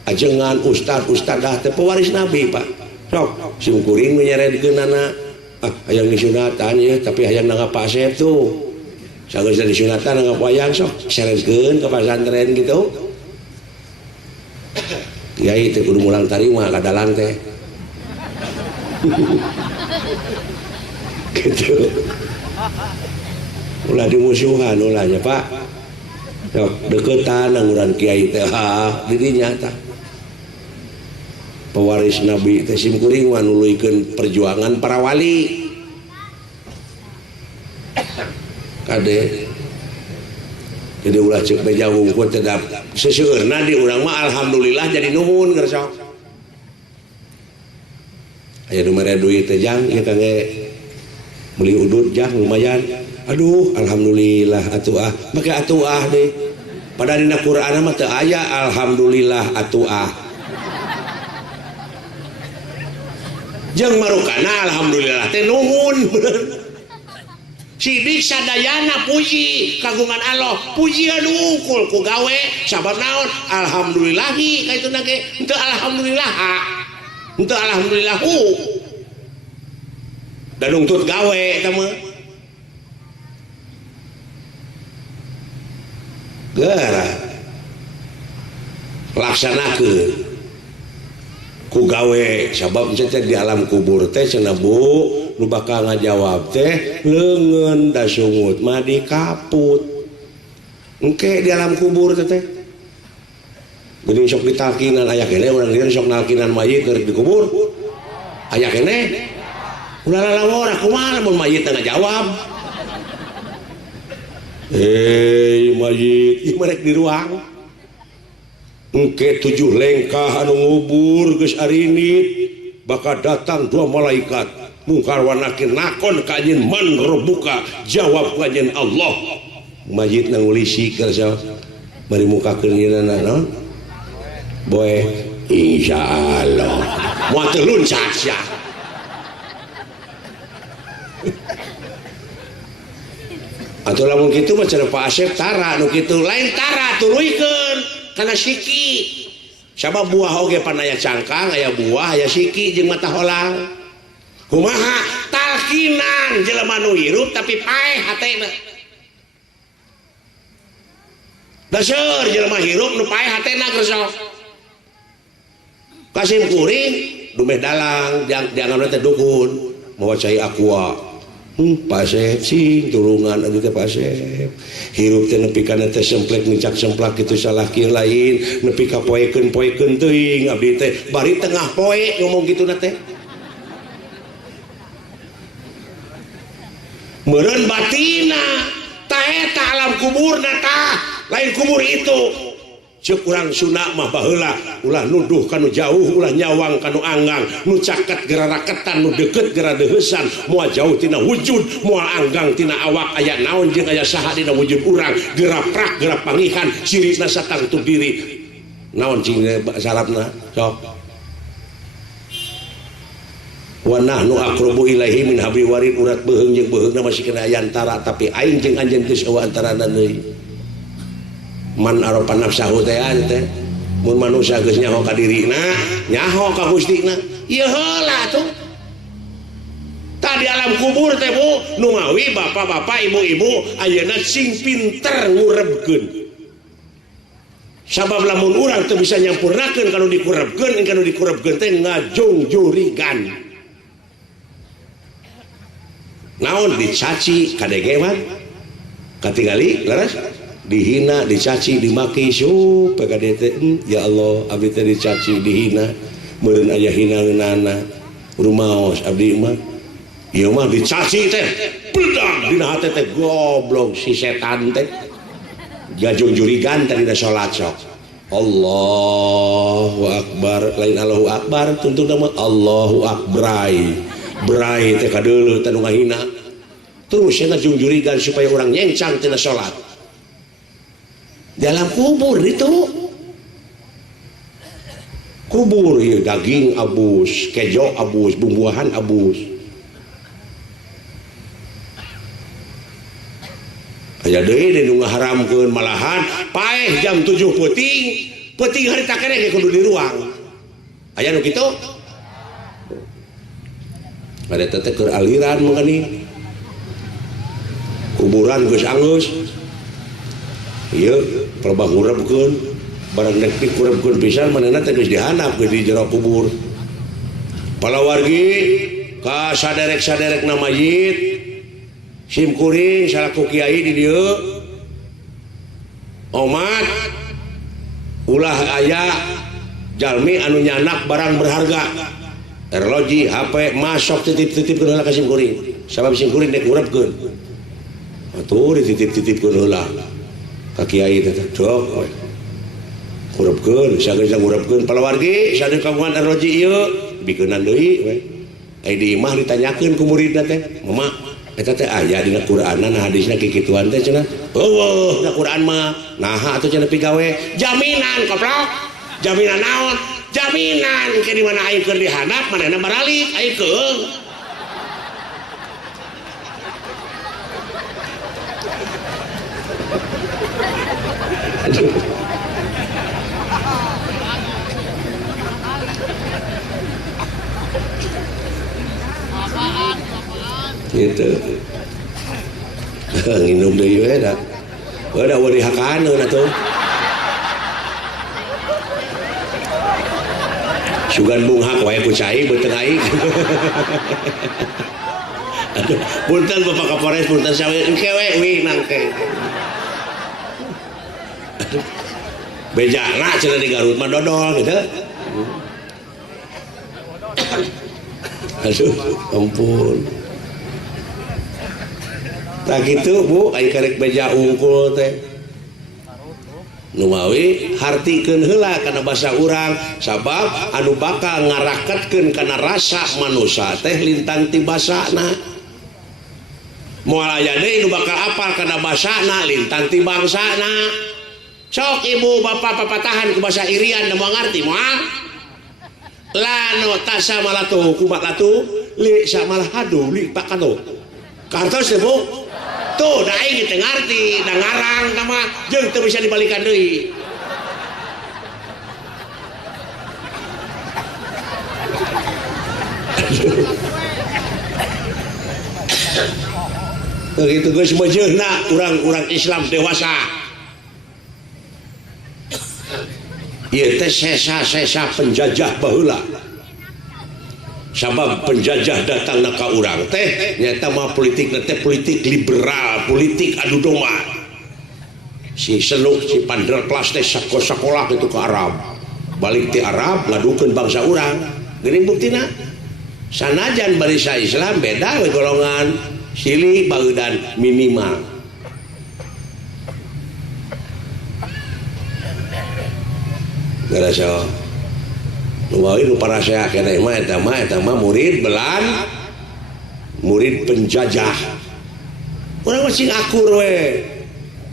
ajengan ustad-ustadah teh pewaris nabi Pak sok simkuring menyeredkeunana hayang disunatan ya tapi hayang nangapa asep tuh sageus disunatan nangapa hayang sok seredkeun ka pesantren gitu kiai teh kudu mulang tarima ka dalang teh gitu ulah dimusuhan ulahnya Pak sok deketan angguran kiai teh dirinya tah pewaris nabi teh simkuring nuluykeun perjuangan para wali kade jadi ulah ceuk beja wungkul tedap seseueurna di urang mah alhamdulillah jadi nuhun geus sok aya nu mere duit teh jang ieu kangge meuli udud jang lumayan aduh alhamdulillah atuh make atuh deui padahal dina Qur'an mah teu aya alhamdulillah atuh jeung marukana alhamdulillah teh nuhun sidik sadayana puji kagungan Allah pujian unggul ku gawe sabab naon alhamdulillahi kaituna ge henteu alhamdulillah henteu alhamdulillahu dan nuntut gawe eta mah geura laksanakeun ku gawe sabab teh di alam kubur teh cenah Bu nu bakal ngajawab teh leungeun da sungut mah di kaput engke di alam kubur teh geuning sok ditalkinan aya keneh urang lieur sok nalkinan mayit keur dikubur aya keneh ulah lalawor kumaha mun mayit ngajawab mayit ieu merek di ruang engke 7 lengkah anu ngubur geus arinit bakal datang 2 malaikat mungkar wa nakir nakon ka anjeun man rabbuka jawab ka anjeun Allah mayit nang ulisi kersa bari mukakeun ieu naon boy insyaallah moal teu luncat sia atuh lamun kitu mah cenah Pak Asep tara nu kitu lain tara tuluykeun kana siki sabab buah oge pan aya cangkang aya buah aya siki jeung mata holang kumaha talkinan jelema nu hirup tapi paeh hatena daseur jelema hirup nu paeh hatena geus kasim kuring dumeh dalang jangan teh dukun mawa cai aqua Pak Asep sing tulungan aduh teh Pak Asep hirup teh nepi kana teh semplek micak semplak kitu salah kieu lain nepi ka poekeun teuing abdi teh bari tengah poe ngomong kitu na teh meureun batina taeta alam kubur nata lain kubur itu cek urang Sunda mah baheula ulah nuduh kanu jauh ulah nyawang kanu anggang nu caket gera raketan nu deket gera deuheusan moal jauh tina wujud moal anggang tina awak aya naon jeung aya saha dina wujud urang gera prak gera pangihan cirina satang tu diri naon cing sarapna sok wa nahnu aqrabu ilaihi min habli warid urat beuheung jeung beuheungna masih kena aya antara tapi aing jeung anjeun geus eueuh antarana deui man aropan nafsahu teh teh mun manusia geus nyaho ka dirina nyaho ka gustina ieu heula tuh tadi alam kubur teh Bu nu mawi bapak-bapak ibu-ibu ayeuna sing pinter ngurebkeun sabab lamun urang teu bisa nyampurnakeun kanu dikurebkeun teh ngajungjurigan naon dicaci kadege mah katingali leres dihina dicaci dimaki sup PKDT ya Allah abdi teh dicaci dihina meureun aya hinaeunana rumaos abdi mah ieu mah dicaci teh bedag dina hate teh goblok si setan teh gajung jurigan teh dina salat sok Allahu akbar lain Allahu akbar tuntun nama Allahu akbrai brai teh kadeuleu teh nu ngahina terus cenah jungjurigan supaya orang nyencang tina salat dalam kubur itu kubur ya, daging abus kejo abus bumbuahan abus aya deui nu ngaharamkeun malahan paeh jam 7 peuting harita keneh kudu di ruang aya nu kitu ada teh keur aliran mangani kuburan geus angeus ieu pelebah ngurebkeun barang nek dikurebkeun pisan manehna teh geus dihandap di jero kubur palawargi ka saderek-saderekna mayit sim kuring salaku kiai di dieu omat ulah aya jalmi anu nyanak barang berharga erloji HP masuk titip-titipkeun heula ka sim kuring sabab sim kuring nek ngurebkeun atuh dititip-titipkeun heula ka kiai teh dok ngurepkeun sageus ngurepkeun palawargi sadeuk kagungan erloji ieu bikeunan deui we ai di imah ditanyakeun ku muridna teh mama eta teh aya dina Qur'anna nah hadisna kikituan teh cenah eueuh dina Qur'an mah naha atuh cenah pigawe jaminan koplok jaminan naon jaminan ke di mana aing keur dihandap manehna baralik aing keung gitu nginum deui we da udah wadi hakaneun atuh sugan bunghak wae ku cai beuteung aing aduh punten Bapak Kapolres punten sawe engke we wi nangke aduh bejana cenah di Garut mah dodol gitu aduh ampun tak gitu Bu aya karek beja ungkul teh nu mawi hartikeun heula kana basa urang sabab anu bakal ngaraketkeun kana rasa manusia teh lintang ti basana moal aya deui nu bakal apal kana basana lintang ti bangsana sok ibu bapak papatahan ku basa irian da moal ngarti moal lano tasa malatu kumat latu li samalah hadu li pakano kantos teh Bu tuh da aing teh ngarti da ngarang nama jeung teu bisa dibalikan deui begitu geus bejeuna urang-urang Islam dewasa ieu teh sesa-sesa penjajah baheula sabab penjajah datang ka urang teh nyata mah politik teh politik liberal politik adu domba si seluk si Panderplas teh sakola itu ke Arab balik ti Arab ngadukeun bangsa urang geuning buktina sanajan barisan Islam beda we golongan silih baeudan minimal. Gara so nu paraseak keneh mah eta mah murid belan murid penjajah. Urang masih akur we.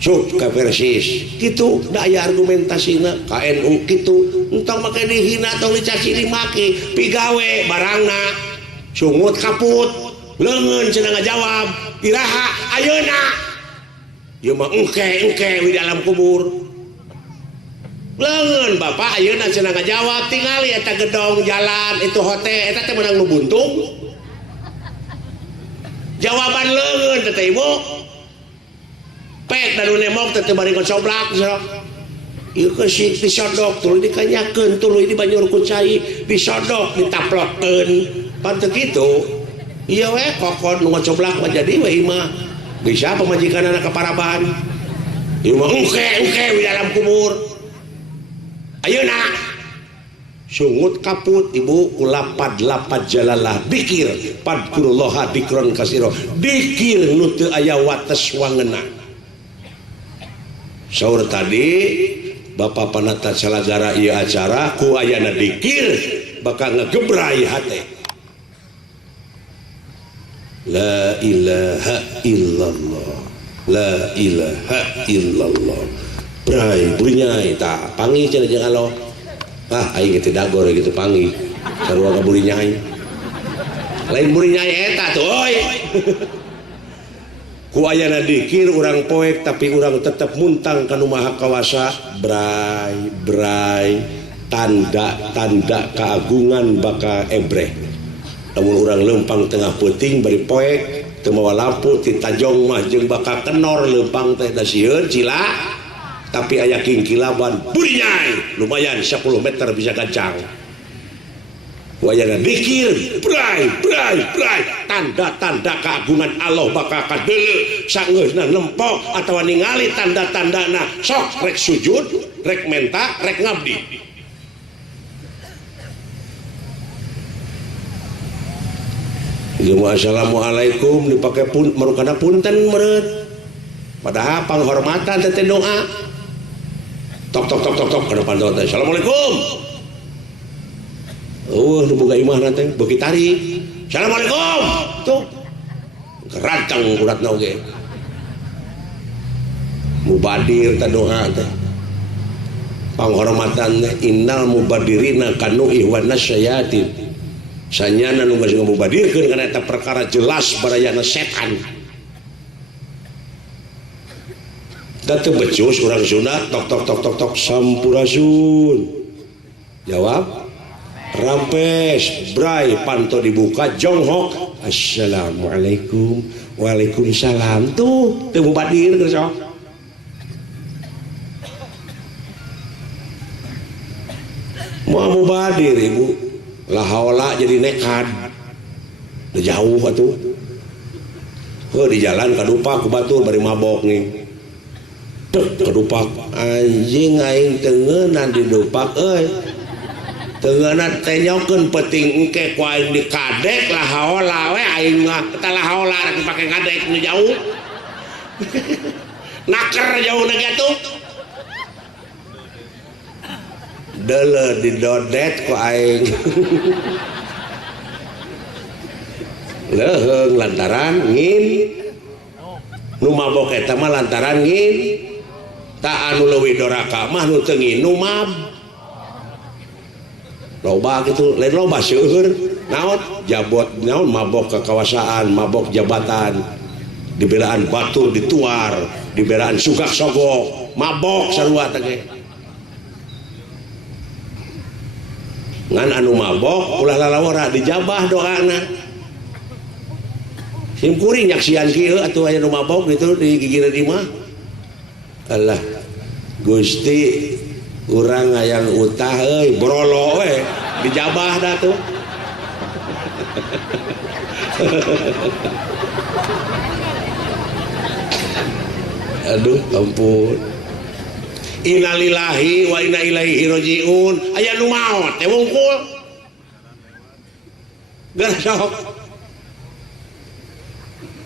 Sok ka Persis kitu da aya argumentasina ka NU kitu entong make dihina tong dicaci dimaki pigawe barangna sungut kaput leungeun cenah ngajawab iraha ayeuna ieu mah engke di dalam kubur leungeun bapak ayeuna cenah ngajawab tingali eta gedong jalan itu hotel eta teh meunang nu buntung jawaban leungeun teh ibu pek dan nemok teh bari kocoblak sok ieu keusik disodok tuluy dikanyakeun tuluy di banjur ku cai disodok ditaplokkeun pan teu kitu ieu we kokon nu ngocoblak mah jadi we mah bisa pamajikanana kaparaban ieu mah engke di dalam kubur ayeuna sungut kaput ibu kulapad lapad jalalah dikir padkurullaha dikron kasiro dikir nu teu aya wates wangeuna. Saur tadi Bapak Panata Salagara ieu acara ku ayana dikir bakal ngegebrai hate. La ilaha illallah. La ilaha illallah. Brai burinyai ta pangi cenah jeung Allah. Ah aing teh dagor gitu pangi. Sarua ka burinyai. Lain burinyai eta tuh oi. Ku ayana dikir urang poek tapi urang tetap muntang kanu maha kawasa brai tanda keagungan baka ebreh namun urang lempang tengah puting bari poek teu mawa lampu ti tajong mah jeung baka kenor lempang teh da sieun cila tapi aya kingkilaban burinyai lumayan 10 meter bisa gancang. Wayana dikir brai tanda-tanda keagungan Allah bakal kadeuleu sangeusna nempok atawa ningali tanda-tandana sok rek sujud rek menta rek ngabdi. Assalamualaikum dipake pun marukana punten meureun padahal panghormatan teh doa tok ka depan teh assalamualaikum. Oh, nu boga imah nanti beuki tarik. Assalamualaikum. Tuh. Kerancang uratna oge. Mubadir ta doa teh. Panghormatan innal mubadirina kanu ihwana syayatin. Sanyana nu geus ngamubadirkeun kana eta perkara jelas barayana setan. Da teu becus urang sunat tok sampurasun. Jawab rampes brai panto dibuka jonghok assalamualaikum waalaikumsalam tuh teu mubadir geus sok mau mubadir ibu lah haula jadi nekad udah jauh atuh di jalan kadupak ku batur bari mabok nih kadupak anjing aing teu ngeunan di dupak euy teungeunna teh nyokeun peuting engke ku aing dikadek lah haola we aing mah eta lah haola rek dipake ngadek nu jauh naker jauhna gitu deuleu didodet ku aing leuheung lantaran ngin nu mabok eta mah lantaran ngin ta anu leuwih doraka mah nu teu nginu mab loba gitu lain loba seueur naon jabot naon mabok kekuasaan mabok jabatan dibelaan batur dituar dibelaan sugak sogok mabok sarua teh ngan anu mabok ulah lalawara dijabah doana sim kuring nyaksian kieu atuh aya nu mabok gitu di gigireun imah Allah Gusti urang hayang utah euy brolo we dijabah dah tuh aduh ampun innalillahi wa inna ilaihi rajiun aya nu maot teh wungkul geus sok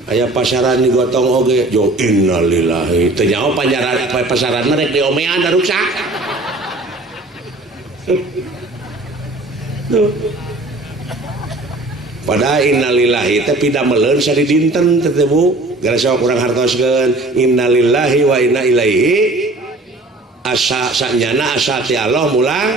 aya pasaran digotong oge jo innalillahi teu nyaho pasaran merek diomean da ruksa pada innalillahi teh pida meuleun sari dinten teh Bu gara sok urang hartoskeun innalillahi wa inna ilaihi asa sanyana asa ti Allah mulang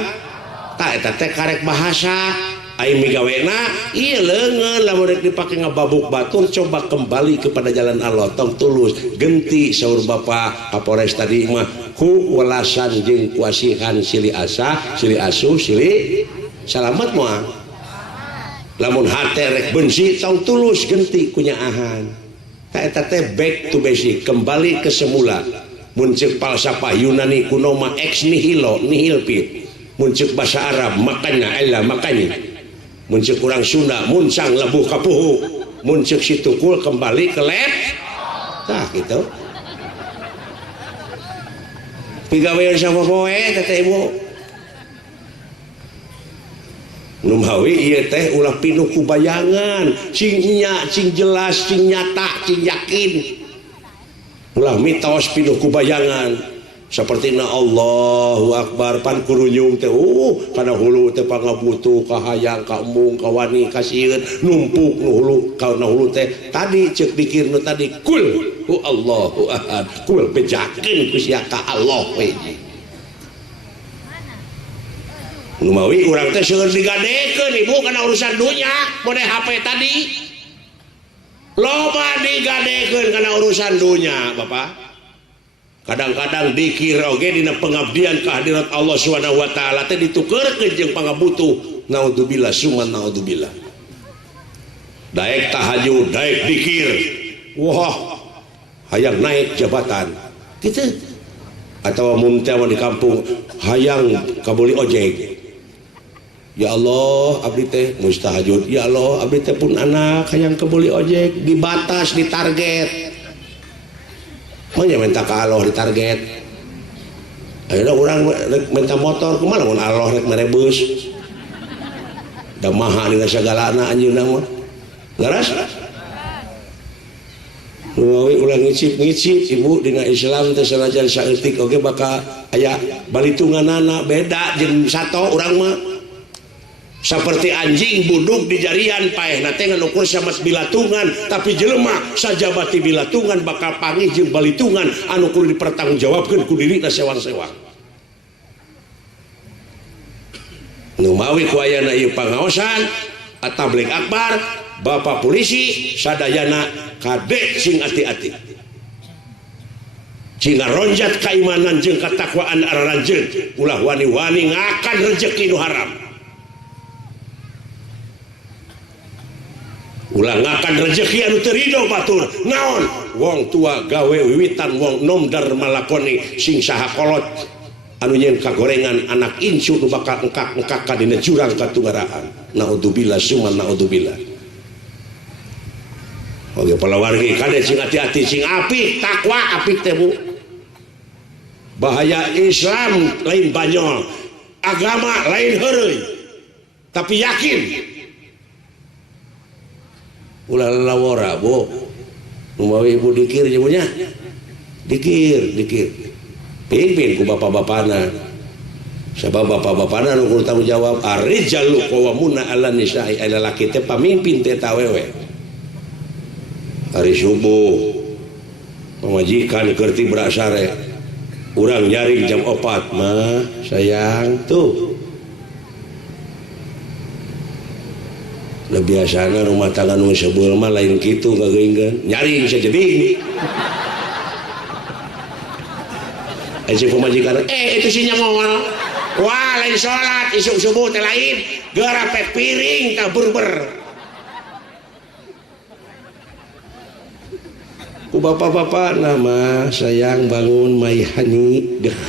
tak eta teh karek bahasa aing migawena ieu leungeun lamun rek dipake ngababuk batur coba kembali kepada jalan Allah tong tulus genti saur Bapak Kapolres tadi mah ku welasan jeung kuasihan silih asa silih asuh silih salamet moal lamun hate rek benci tong tulus genti kunyaahan ta eta teh back to basic kembali ke semula mun ceuk falsafah Yunani kuno mah ex nihilo nihil pi mun ceuk bahasa Arab makanya ella makanya mun ceuk urang Sunda muncang lebuh kapuhu mun ceuk situkul kembali ke lep tah kitu pigawean sama poe kata ibu Numawi ieu teh ulah pinuh ku bayangan cing nya cing jelas cing nyata cing yakin ulah mitos pinuh ku bayangan sapertina Allahu Akbar pan kurunyung teh kana hulu teh pangabutuh kahayang ka embung ka wani ka sieun numpuk nu hulu kana hulu teh tadi ceuk dikir nu tadi kul hu Allahu ahad kul bejakeun ku sia ka Allah we Numawi urang teh seueur digadekeun ibu kana urusan dunya mode HP tadi loba digadekeun kana urusan dunya Bapak kadang-kadang dikir oge dina pengabdian kehadirat Allah Subhanahu wa taala teh ditukeurkeun jeung pangabutuh naudzubillah summa naudzubillah daek tahajud daek dikir wah hayang naik jabatan kitu atawa mun teh di kampung hayang kabuli ojek ya Allah abdi teh mustahajud ya Allah abdi teh pun anak hayang kabuli ojek dibatas ditarget manya minta ka Allah ditarget ayeuna urang minta motor kumaha lamun Allah rek merebus da maha dina sagalana anjeunna mah laras nuawi ulah ngicip-ngicip ibu dina Islam teh sanajan saeutik oge bakal aya balitunganana beda jeung sato urang mah seperti anjing buduk di jarian paehna teh ngukur samas bilatungan tapi jelema sajabati bilatungan bakal panggih jeung balitungan anu kudu dipertanggungjawabkeun ku dirina sewang-sewang nu mawi ku ayana ieu pangaosan at-tabligh akbar bapak polisi sadayana kade sing ati-ati cing ronjat kaimanan jeung katakwaan araranjeun ulah wani-wani ngakan rezeki nu haram ulah ngakan rezeki anu teu ridho batur naon wong tua gawe wiwitan wong nom dar malakoni sing saha kolot anu nyeun kagorengan anak incu nu bakal engkak-engkak ka dina jurang katunggaraan naudzubillah summa naudzubillah oge palawargi kade sing hati-hati sing apik takwa apik teh Bu bahaya Islam lain banyol agama lain heureuy tapi yakin ulah lawora Bu umawi ibu dikir ibunya dikir pimpin ku bapak-bapana sabab bapak-bapana nu kudu tanggung jawab arijalu qawamuna 'ala nisa'i aya laki teh pamimpin teh awewe hari subuh pamajikan keur tibra sare urang nyaring jam 4 mah sayang tuh lah biasana rumah tangga nu sebeul mah lain kitu ngageuingkeun nyaring sajeding si pemajikan itu si nyamol wah lain sholat isuk subuh teh lain garape piring tah berber ku bapak-bapak nama sayang bangun maihani deh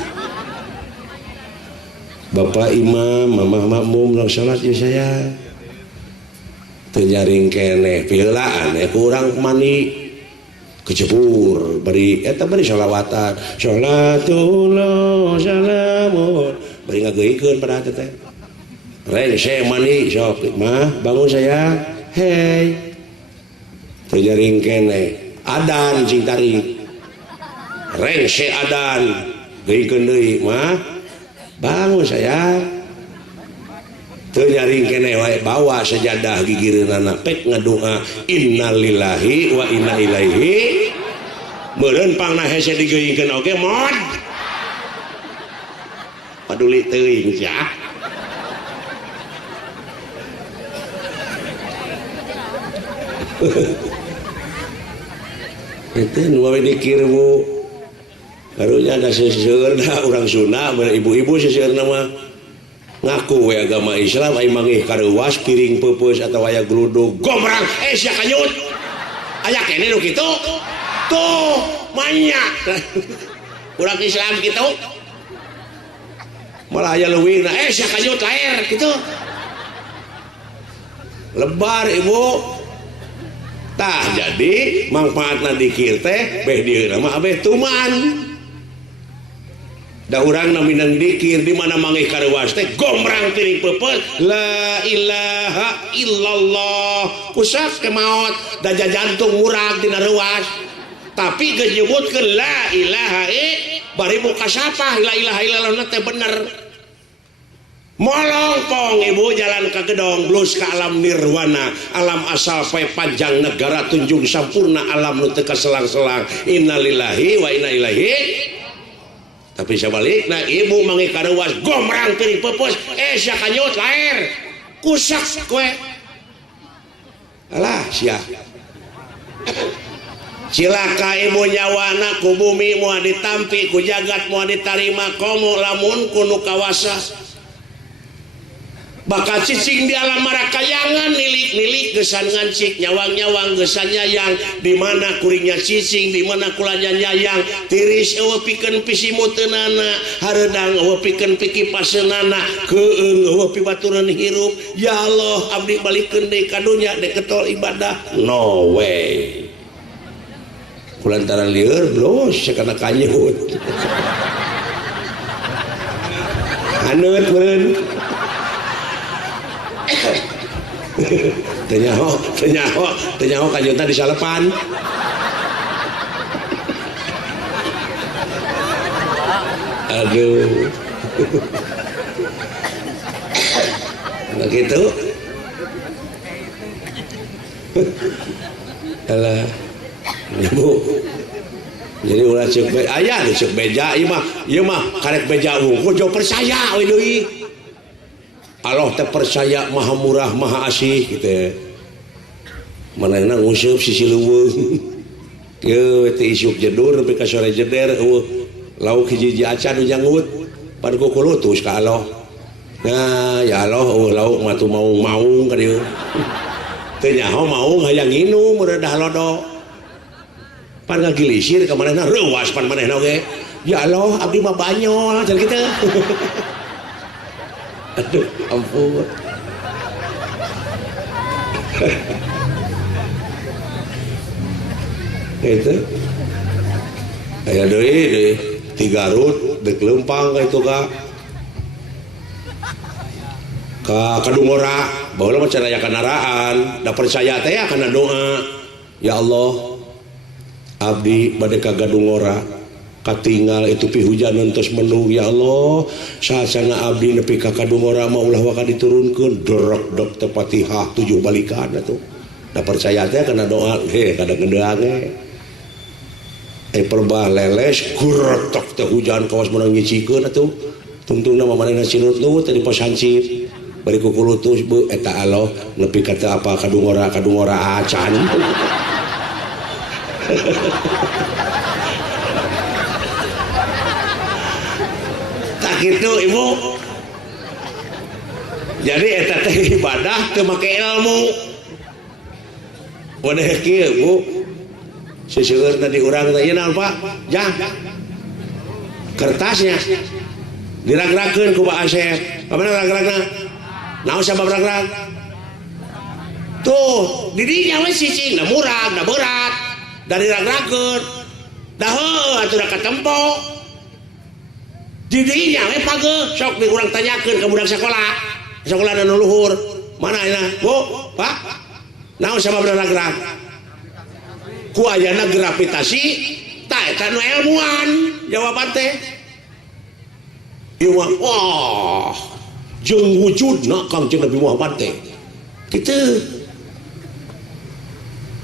bapak imam mamah makmum lang sholat ya sayang tenyaring kene pilaan kurang mani kecebur beri eta beri sholawatan sholatullah salamun beri ngageuikeun pada teh reng saya mani sok mah bangun saya hei terjaring kene adan cing tarik rengse adan geikeun deui mah bangun sayang terjaring kene wae bawa sajadah gigireunana pek ngadoa innalillahi wa inna ilaihi meureun pangna hese digeuingkeun oge mod paduli teuing sia itu nu dikirmu karunya ada seseurna urang Sunda ibu-ibu seseurna mah ngaku we agama Islam ai mangih kareuwas piring peupeus atawa aya gludug gomrang sia kanyut aya kene nu kitu tuh manya urang Islam kitu malah aya leuwihna sia kanyut laer kitu lebar ibu tah jadi manfaatna dikir teh beh dieuna mah abeh tuman da urang minang dikir di mana mangih kareuwas teh gomrang piring peupeut la ilaha illallah kusak ke maot da jantung murag dina reuwas tapi geus nyebutkeun la ilaha bari muka sapa la ilaha illallah teh bener molong pong ibu jalan ke gedong blus ke alam nirwana alam asal pae panjang negara tunjung sampurna alam nu teu kaselang-selang innalillahi wa inna ilaihi tapi sabalikna ibu mangih kareuwas gomrang piring peupeus sia kanyut laer kusak kowe alah sia cilaka ibu nyawana ku bumi moal ditampi ku jagat moal ditarima komo lamun kuno kawasa bakal cicing di alam marakayangan nilik-nilik gesan ngancik nyawang-nyawang gesan nyayang di mana kuringnya cicing di mana kulanya nyayang tiris eueuh pikeun pisimuteunana hareudang eueuh pikeun pikipaseunana keung eueuh pibaturan hirup ya Allah abdi balikeun deui ka dunya dek ketol ibadah no way kulantaran lieur blos sakana kanyut aneut meureun tenyaho kanyutan di salepan aduh nggak gitu alah ibu jadi ulah cek ayah cek beja ieu mah karek beja unggul jauh percaya we deui Allah teh percaya maha murah maha asih gitu manehna nguseup sisi leuweung ye teh isuk jedur nepi ka sore jeder lauk hiji-hiji acan nu janggut pan ku kulutus ka Allah nah ya Allah lauk mah tu maung-maung ka dieu teu nyaho maung hayang nginum reudah lodo pan ngagilisir ka manehna reuwas pan manehna oge ya Allah abdi mah banyol can kitu aduh ampun itu aya deui di Garut dek leumpang ka itu ka Kadungora baheula mah can aya kanaraan da percaya teh kana doa ya Allah abdi bade ka Kadungora katinggal itu pi hujanan tos menu ya Allah saasana abdi nepi ka Kadungora mah ulah waka diturunkeun derek dek teh Fatihah 7 balikan atuh da percaya teh kana doa kada ngedeang perbah leles guretok teh hujan kawas menang nyicikeun atuh tungtungna mah manehna sinut-nut teh di pos hansip bari ku kulutus beu eta Allah nepi ka teh apa Kadungora acan gitu ibu jadi eta teh ibadah teu make ilmu wadah kieu bu seseueurna di urang teh ieu naon Pak jang kertasnya dirag-ragkeun ku Pak Asep kamana rag-ragna naon sabab rag-rag tuh di dinya we cicing da murag da berat dari rag-ragkeun da heuh atuh da katempo didinya we page sok di urang tanyakeun ka budak sakola nu luhur mana ayeuna bu Pak naon sabab rag-rag ku ayana gravitasi tak eta nu ilmuwan jawaban teh ieu mah wah jeung wujudna Kangjeng Nabi Muhammad teh kitu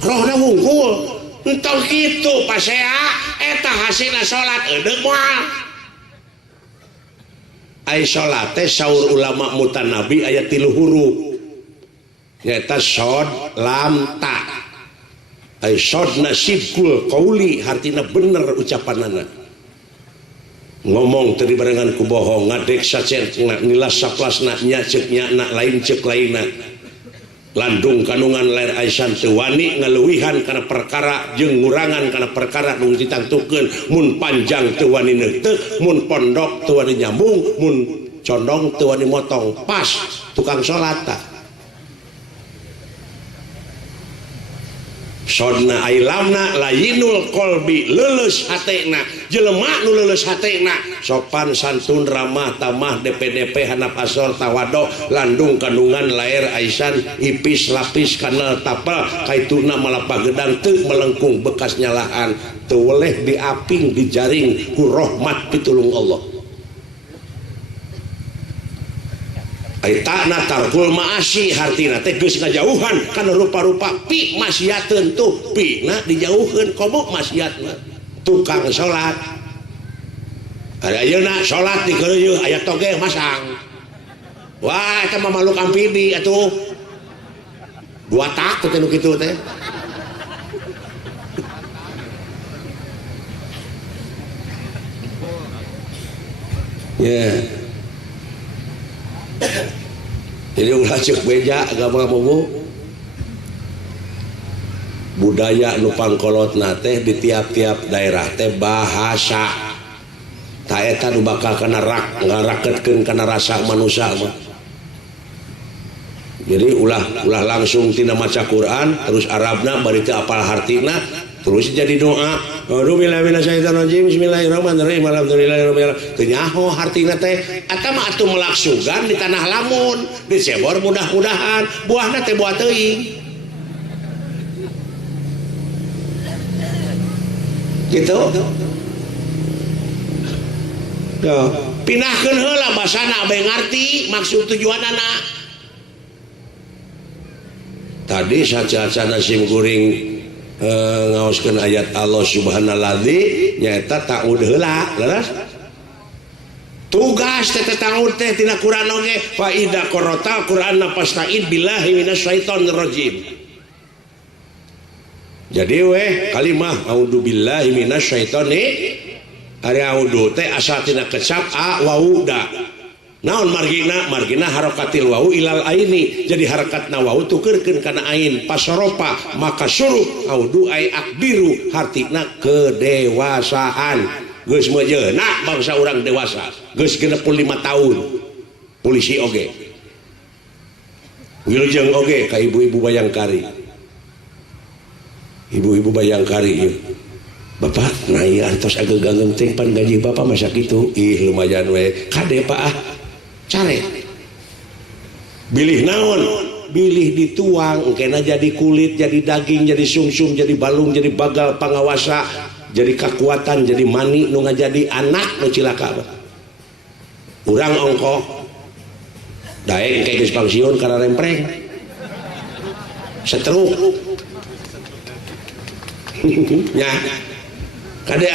rohna wungkul entong kitu pasea eta hasilna salat eudeuh moal ai salat teh saur ulama mutanabi aya 3 huruf nyaeta shod lam ta ai shodna sidqul qauli hartina bener ucapanana ngomong teu dibarengan ku bohong ngadek sacetna nilas saplasna nya ceuk nya na lain ceuk lainna landung kandungan lair Aisyah teu wani ngaleuwihan kana perkara jeung ngurangan kana perkara nu ditangtukeun mun panjang teu wani neuteuk mun pondok teu wani nyambung mun condong teu wani motong pas tukang salat tah sodna ailamna layinul kolbi leuleus hatena jelema nu leuleus hatena sopan santun ramah tamah DP handap asor tawado landung kandungan lair Aisyah ipis lapis kanal tapal kaituna malapa gedang teu melengkung bekas nyalahan teu weleh diaping dijaring ku rahmat pitulung Allah Aitana tarkul maasi hartina teh geus ngajauhan kana rupa-rupa pi maksiateun tuh pi na dijauhkeun komo maksiatna tukang salat ayeuna salat di keureuh aya toge masang wah eta mah makhluk amfibi atuh 2 tak teh nu kitu teh jadi ulah cek beja agama mogo budaya nu pangkolotna teh di tiap-tiap daerah teh bahasa ta eta nu bakal kana ngarakeutkeun kana rasa manusia mah jadi ulah langsung tina maca Quran terus Arabna bari teu apal hartina terus jadi doa bismillahirrahmanirrahim alhamdulillahirabbil alamin teu nyaho hartina teh eta mah atuh melaksugan di tanah lamun disebor mudah-mudahan buahna teh buah teuing gitu yo pindahkeun heula basana abe ngarti maksud tujuanana tadi saca-saca sim kuring ngaoskeun ayat Allah subhanalladzi nyaeta ta'ud heula leres tugas teh ta'ud teh tina Quran oge fa idza qara'ta Qur'ana fasta'id billahi minasyaitonir rajim jadi weh kalimah a'udzu billahi minasyaitonir ari a'udzu teh asal tina kecap a wau da naon margina harakatil wau ilal aini jadi harakatna wau tukeurkeun kana ain pasoropa maka suruh audu ai akbiru hartina kedewasaan geus mejeuna bangsa urang dewasa geus 65 tahun polisi oge wilujeng oge ka ibu-ibu Bayangkari ibu-ibu Bayangkari ieu bapak nah ieu antos agak teh pan gaji bapak masa kitu ih lumayan we kade Pak care bilih naon bilih dituang engkena jadi kulit jadi daging jadi sumsum jadi balung jadi bagal pangawasa jadi kekuatan jadi mani nu ngajadi anak nu cilaka urang ongkoh daeng kayak geus pangsiun karena rempreng setruk nya kade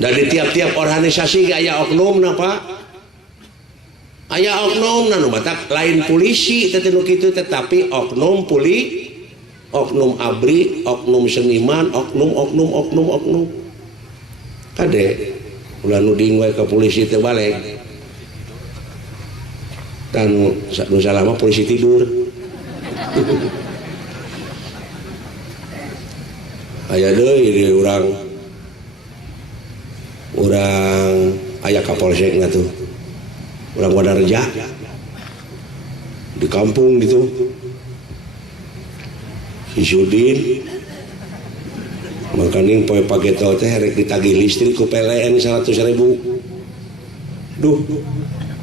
dari tiap-tiap organisasi aya oknumna Pak aya oknumna nu batak lain polisi teh nu kitu tetapi oknum oknum abri oknum seniman oknum kade ulah nuding wae ka polisi teh balik dan nu salama polisi tidur aya deui di urang ayah kapolsek nggak tuh orang Wadarja di kampung gitu si Sudin makanya poe pageto teh rek ditagih listrik ku PLN 100.000 duh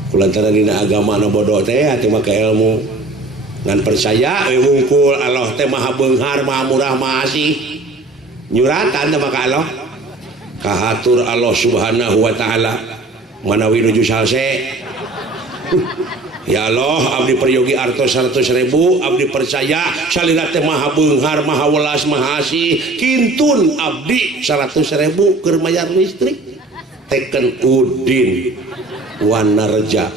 kulantaran dina agama na bodoh teh atuh make ilmu ngan percaya wungkul Allah teh maha beunghar maha murah maha asih nyuratan teh maka Allah kahatur Allah subhanahu wa ta'ala manawi nuju salse ya Allah abdi peryogi artos 100.000 abdi percaya salira teh maha beunghar maha welas maha asih kintun abdi 100.000 keur mayar listrik teken Udin Wanarja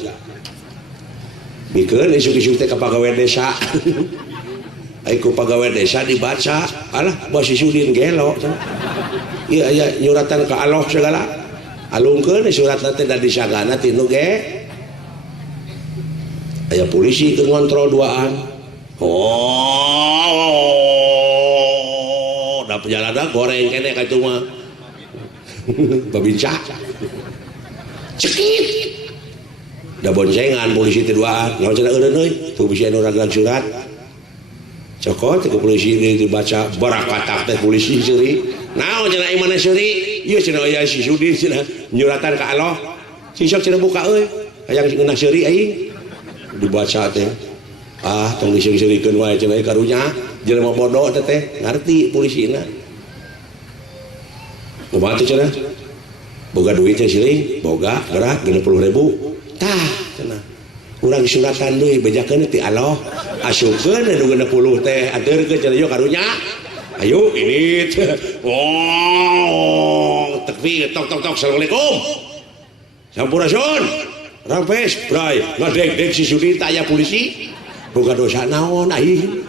bikeun isuk-isuk teh ka pagawe desa aiku pagawe desa dibaca alah bos Udin gelo iya nyuratan ka Allah segala alungkeun suratna teh da disagana tinu ge aya polisi keur ngontrol duaan da perjalanan goreng kene ka itu mah babinca cekit da boncengan polisi teh duaan naon cenah eureun euy tuh bisa anu raglan surat cokot ke polisi dibaca barakatak teh polisi seuri naon cenah imana seuri ieu cenah aya si Sudin cenah nyuratan ka Allah sisok cenah buka euy hayang ngeunah seuri aing dibaca teh tong diseureurikeun wae cenah karunya jelema bodoh teh ngarti polisina kumaha teh cenah boga duit teh siling boga berat 60.000 tah cenah urang suratan deui bejakeun ti Allah asupkeun anu 60 teh ateurkeun cenah yo karunya ayo ini takbir tok assalamualaikum sampurasun rampes bray ngadeg-deg si Sudin aya polisi boga dosa naon aing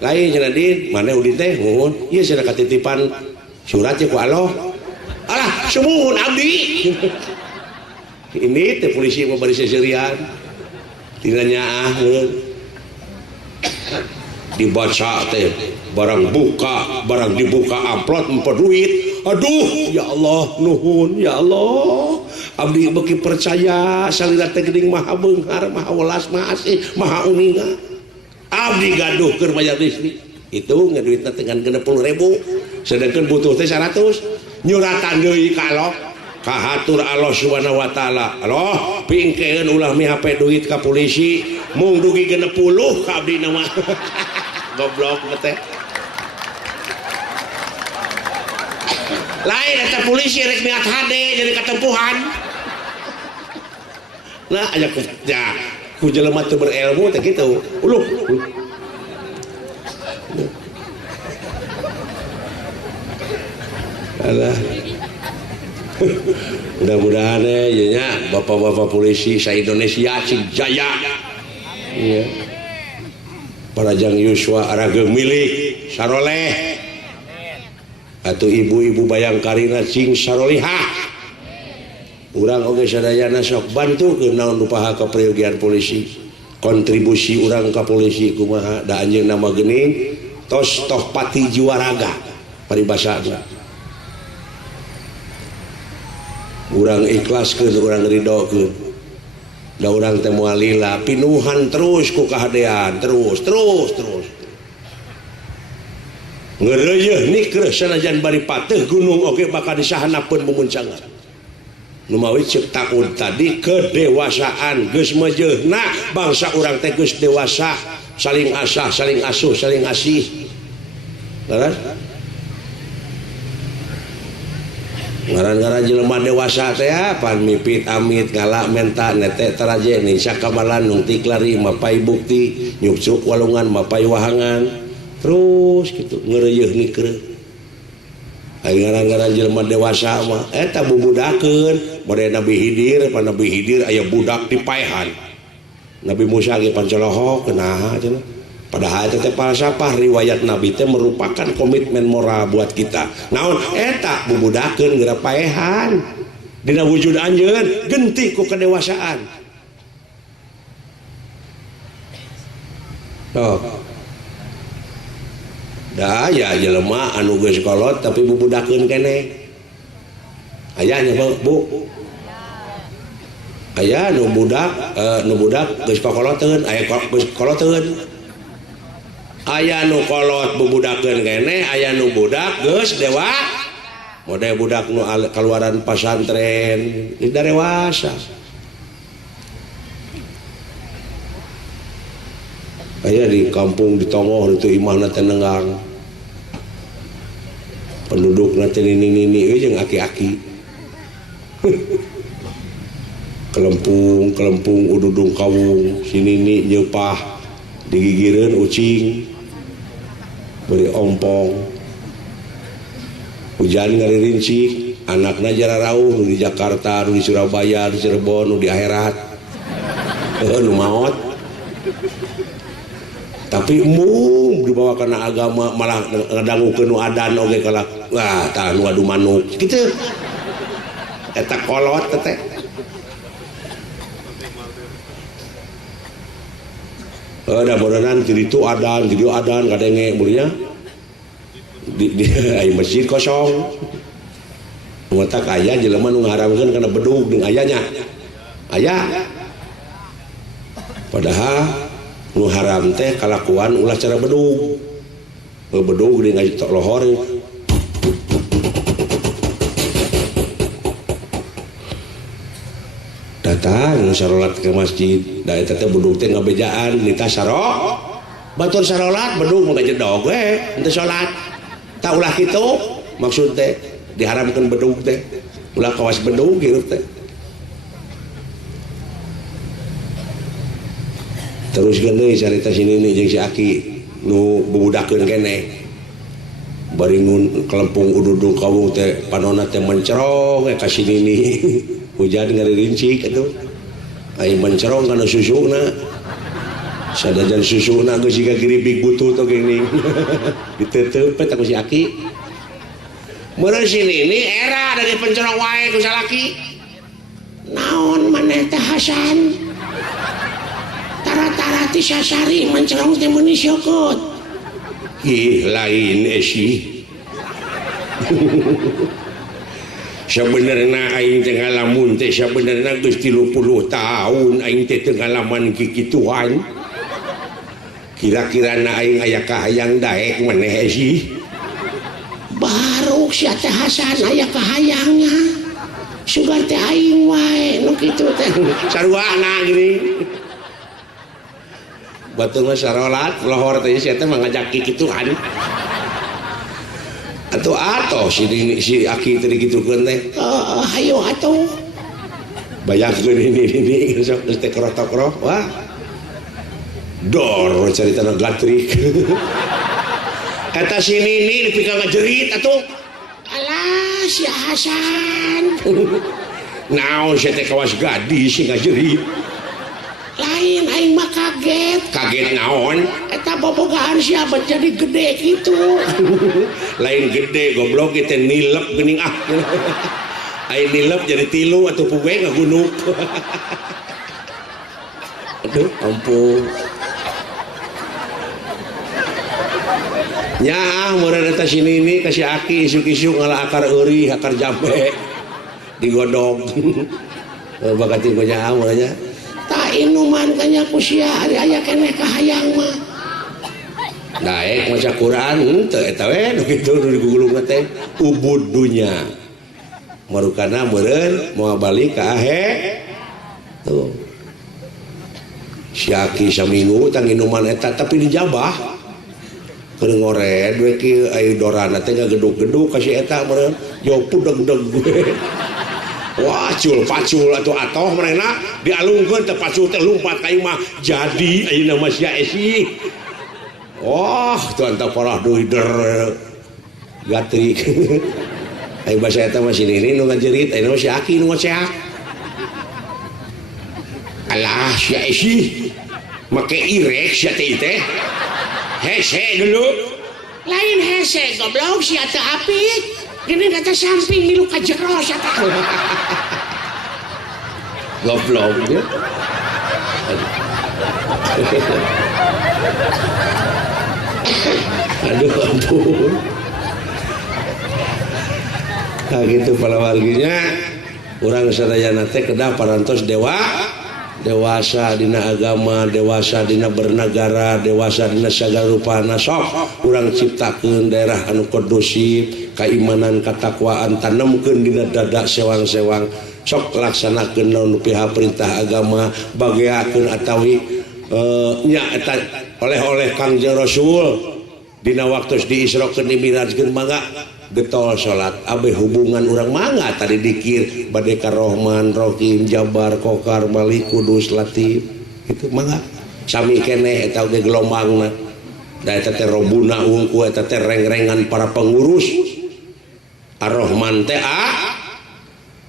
lain cenah Din mana Udin teh nuhun ieu cenah katitipan surat ku Allah alah sumuhun abdi ini teh polisi mau bari seserian tinggalnya dibaca teh barang dibuka amplop empat duit aduh ya Allah nuhun ya Allah abdi beki percaya salira teh geuning maha beunghar maha welas maha asih maha uninga abdi gaduh keur bayar listrik itu ngaduitna dengan 60.000 sedangkan butuh teh 100 nyuratan deui ka Allah kahatur Allah subhanahu wa ta'ala Allah pingkeun ulah mi hape duit ka polisi mung dugi 60 ka abdi nama goblok teh lain eta polisi rek niat hade jadi katempuhan nah aya ku jelema teu berilmu teh kitu uluh alah mudah-mudahan ya bapak-bapak polisi sa-Indonesia cing jaya iya Parajang Yuswa arageum milik saroleh atuh ibu-ibu bayangkarina cing sarolihah urang oge sadayana sok bantu ke naon rupaha ka peryogian polisi kontribusi urang ka polisi kumaha da anjeun nama geuning tos toh pati juaraga paribasana urang ikhlaskeun urang ridokeun da urang teh moal lila pinuhan terus ku kahadean terus ngeureuyeun nikreuh sanajan bari pateuh gunung oge bakal disahanapeun mumuncangan nu mawi ceuk taun tadi kedewasaan geus mejeuna bangsa urang teh geus dewasa saling asah saling asuh saling asih ngaran ngaran-ngaran jelema dewasa teh pan mipit amit galak menta nete tarajeni sakamalan nung tiklari mapai bukti nyuksuk walungan mapai wahangan terus gitu ngeureuyeun nikreuh aya ngaran-ngaran jelema dewasa mah eta bubudakeun bade Nabi Hidir aya budak dipaehan Nabi Musa ge pancolohok kunaha cenah padahal teh falsafah riwayat Nabi teh merupakan komitmen moral buat kita naon eta bubudakeun geura paehan dina wujud anjeun genti ku kedewasaan da aya jelema anu geus kolot tapi bubudakeun keneh aya nya Bu aya nu budak geus kokoloteun aya geus koloteun aya nu kolot bubudakeun keneh aya nu budak geus dewa model budak nu kaluaran pasantren da dewasa aya di kampung di Tongoh itu imahna teh nenggang pendudukna teh nini jeung aki-aki kelempung ududung kawung sinini nyeupah digigireun ucing beri ompong hujan ngaririnci anakna jararauh di Jakarta di Surabaya di Cirebon di akhirat nu maot tapi mung dibawa karena agama malah ngadangukeun nu adan oge kalah wah tah nu adu manuk kitu eta kolot teh ada modelan jadi itu adan kadenge murinya di masjid kosong mata kaya jelema nu ngaharamkeun kana bedug jeung ayanya aya padahal nu haram teh kalakuan ulah cara bedug di ngaji tok lohor datang sarolat ke masjid da eta teh bedug teh ngabejaan nita saro batur sarolat bedug mah jedog we henteu salat tak ulah kitu maksud teh diharamkeun bedug teh ulah kawas bedug hirup teh terus geundeui carita sinini jeung si Aki nu bubudakeun keneh bari ngun kelempung ududung kawung teh panonna teh mencerong ka sinini hujan ngaririnci atuh ai mencerong kana susuna sadajan susuna geus siga giribig butut oge geuning diteuteupet aku si Aki meureun sinini era dari pencerong wae ku salaki naon maneh teh Hasan tara-tara ti sasari mencerong teh meuni syokot ih lain esi sabenerna aing teh ngalamun teh sabenerna geus 30 tahun aing teh teu ngalaman kikituan kira-kirana aing aya kahayang daek maneh esi baru sia teh Hasan aya kahayangnya sugar teh aing wae nu kitu teh saruana gini batu sarolat lohor teh sia teh mangajak kikituan atuh si Aki teh digitukeun teh hayo atuh bayangkeun ini sok teh krotok-krok wah dor caritana gatrik kata sini ini dipika ngajerit atuh alah si Hasan naon sia teh kawas gadis si ngajerit lain aing mah kaget naon eta bobogaan siapa jadi gede gitu lain gede goblok kita nilep geuning aing nilep jadi 3 atau puwe ngagunuk aduh ampun nya meureun eta sini ini ka si Aki isuk-isuk ngalah akar euri akar jambe digodog bakati ku nya nya tak inuman kanya kusia hari aya keneh kahayang mah daek maca Quran teu eta we nu kitu nu digugulung teh ubud dunya marukana meureun moal balik ka ahe tuh si Aki saminggu tang inuman eta tapi dijabah keur ngored we ki aya dorana teh ngagedug-gedug ka si eta meureun yo pudeg-deg wah cul pacul atau atoh mereka dialungkeun teh pacul teh lumpat ka imah jadi ayeuna mah sia esi wah tuh anta parah deui der gatrik ai basa eta mah sinini nu ngajerit ayeuna mah si Aki nu ngoceak alah sia esi make irek sia teh hese dulu lain hese goblok sia teh apik gini kata samping milu ka jero sia teh goblok dia aduh ampun nah gitu pala warginya urang sadayana teh kedah parantos dewasa dina agama dewasa dina bernegara dewasa dina sagala rupana sok urang ciptakeun daerah anu kondusif keimanan katakwaan tanamkeun dina dada sewang-sewang sok laksanakeun naon pihak perintah agama bageakeun atawi nya eta oleh-oleh Kangjeng Rasul dina waktu di Isra ke Mi'rajkeun mangga getol salat abe hubungan urang mangga tadi dikir bade ka Rahman Rahim Jabar Qahar Malik Kudus Latif itu mangga sami keneh eta ge gelombangna da eta teh robuna ungu eta teh reng-rengan para pengurus Ar-Rahman teh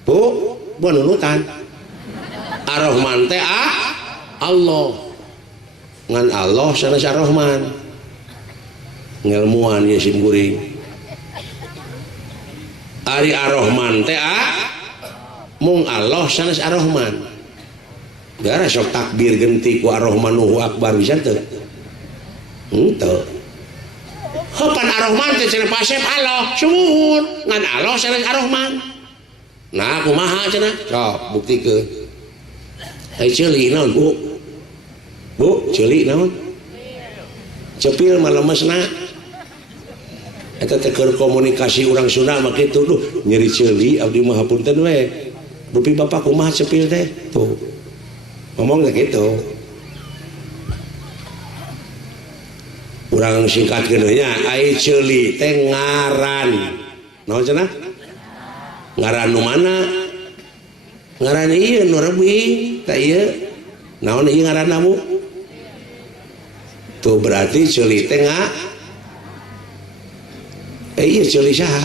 bu nunutan Ar-Rahman teh Allah ngan Allah sanes Ar-Rahman ngelmuan ya sim kuring ari Ar-Rahman teh mung Allah sanes Ar-Rahman gara sok takbir genti ku Ar-Rahmanuhu akbar bisa teu henteu kapan Ar-Rahman teh cenah pasep Allah suwun ngan Allah sanes Ar-Rahman nah kumaha cenah sok buktikeun ai ceuli naon bu ceuli naon cepil mah lemesna eta teh keur komunikasi urang Sunda mah kitu duh nyeri ceuli abdi mah hapunten we dupi bapak kumaha cepil teh tuh ngomongnya gitu urang singkatkeun nya ai ceuli teh ngaran naon cenah ngaran nu mana ngaran ieu nu rebing tah ieu naon ieu ngaranna bu tuh berarti ceuli teh iya ceuli saha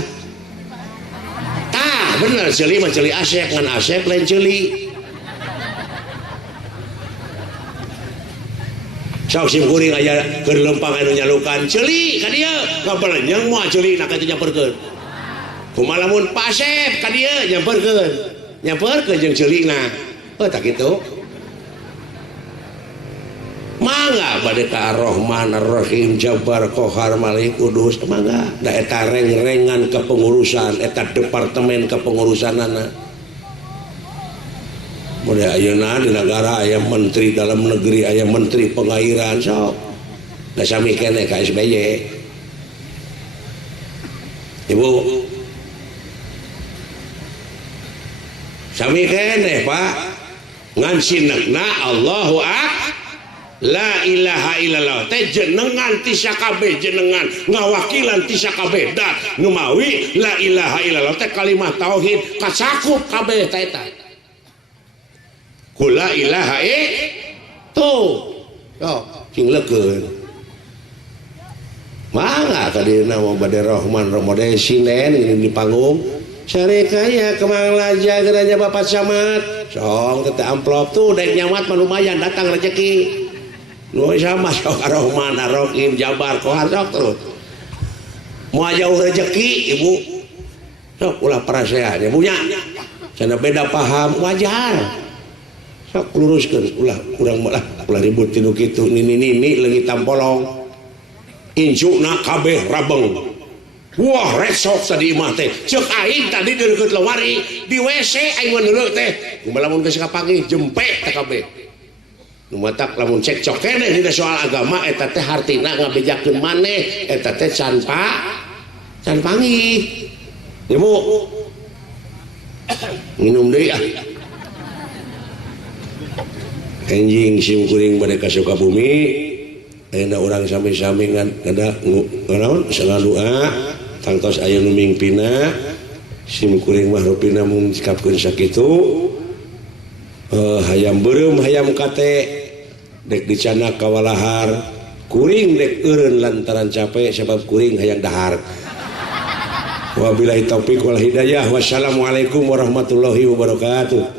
tah bener ceuli mah ceuli Asep ngan Asep lain ceuli sok sim kuring aya keur lempang anu nyalukan ceuli ka dieu kabelenjang moal ceuli na kitu nyamperkeun kumaha lamun Pasep ka dieu nyamperkeun jeung ceulina tah kitu mangga bade ka Ar-Rahman Ar-Rahim Jabar Qahar Malik Kudus mangga da eta reng-rengan kepengurusan eta departemen kepengurusanana mode ayeuna di negara aya menteri dalam negeri aya menteri pengairan sok da sami keneh ka SBY Ibu sami keneh Pak ngan sinekna Allahu la ilaha illallah teh jenengan ti sakabeh jenengan ngawakilan ti sakabeh da numawi la ilaha illallah teh kalimat tauhid kacakup kabeh teh eta kula ilaha tuh yo cing lekeun mangga ka dina mah bade Rahman Ramadan sinen di panggung sarekaya kemang laja geranya Bapak Camat song teh amplop tuh daek nyamat mah lumayan datang rezeki nu sama sok Ar-Rahman Ar-Rahim Jabar Qahar sok terus mau jauh rezeki ibu sok ulah paraseanya punya cenah beda paham wajar sok luruskeun ulah urang malah ulah ribut tilu kitu nini leungit tampolong injuna kabeh rabeng wah resok tadi imah teh ceuk aing tadi di deukeut lewari di WC aing meuneuleuk teh kumaha lamun geus kapanggih jempek teh kabeh nu matak lamun cekcok keneh dina soal agama eta teh hartina ngabejakeun maneh eta teh can panggih ibu minum deui anjing sim kuring bade ka Sukabumi ayeuna urang sami-sami ngada naon doa tangtos aya nu mingpina sim kuring mah rupina mung sikapkeun sakitu hayam beureum hayam kate dek dicana kawalahar kuring dek eureun lantaran capek sebab kuring hayang dahar wabillahi taufik wal hidayah wassalamualaikum warahmatullahi wabarakatuh.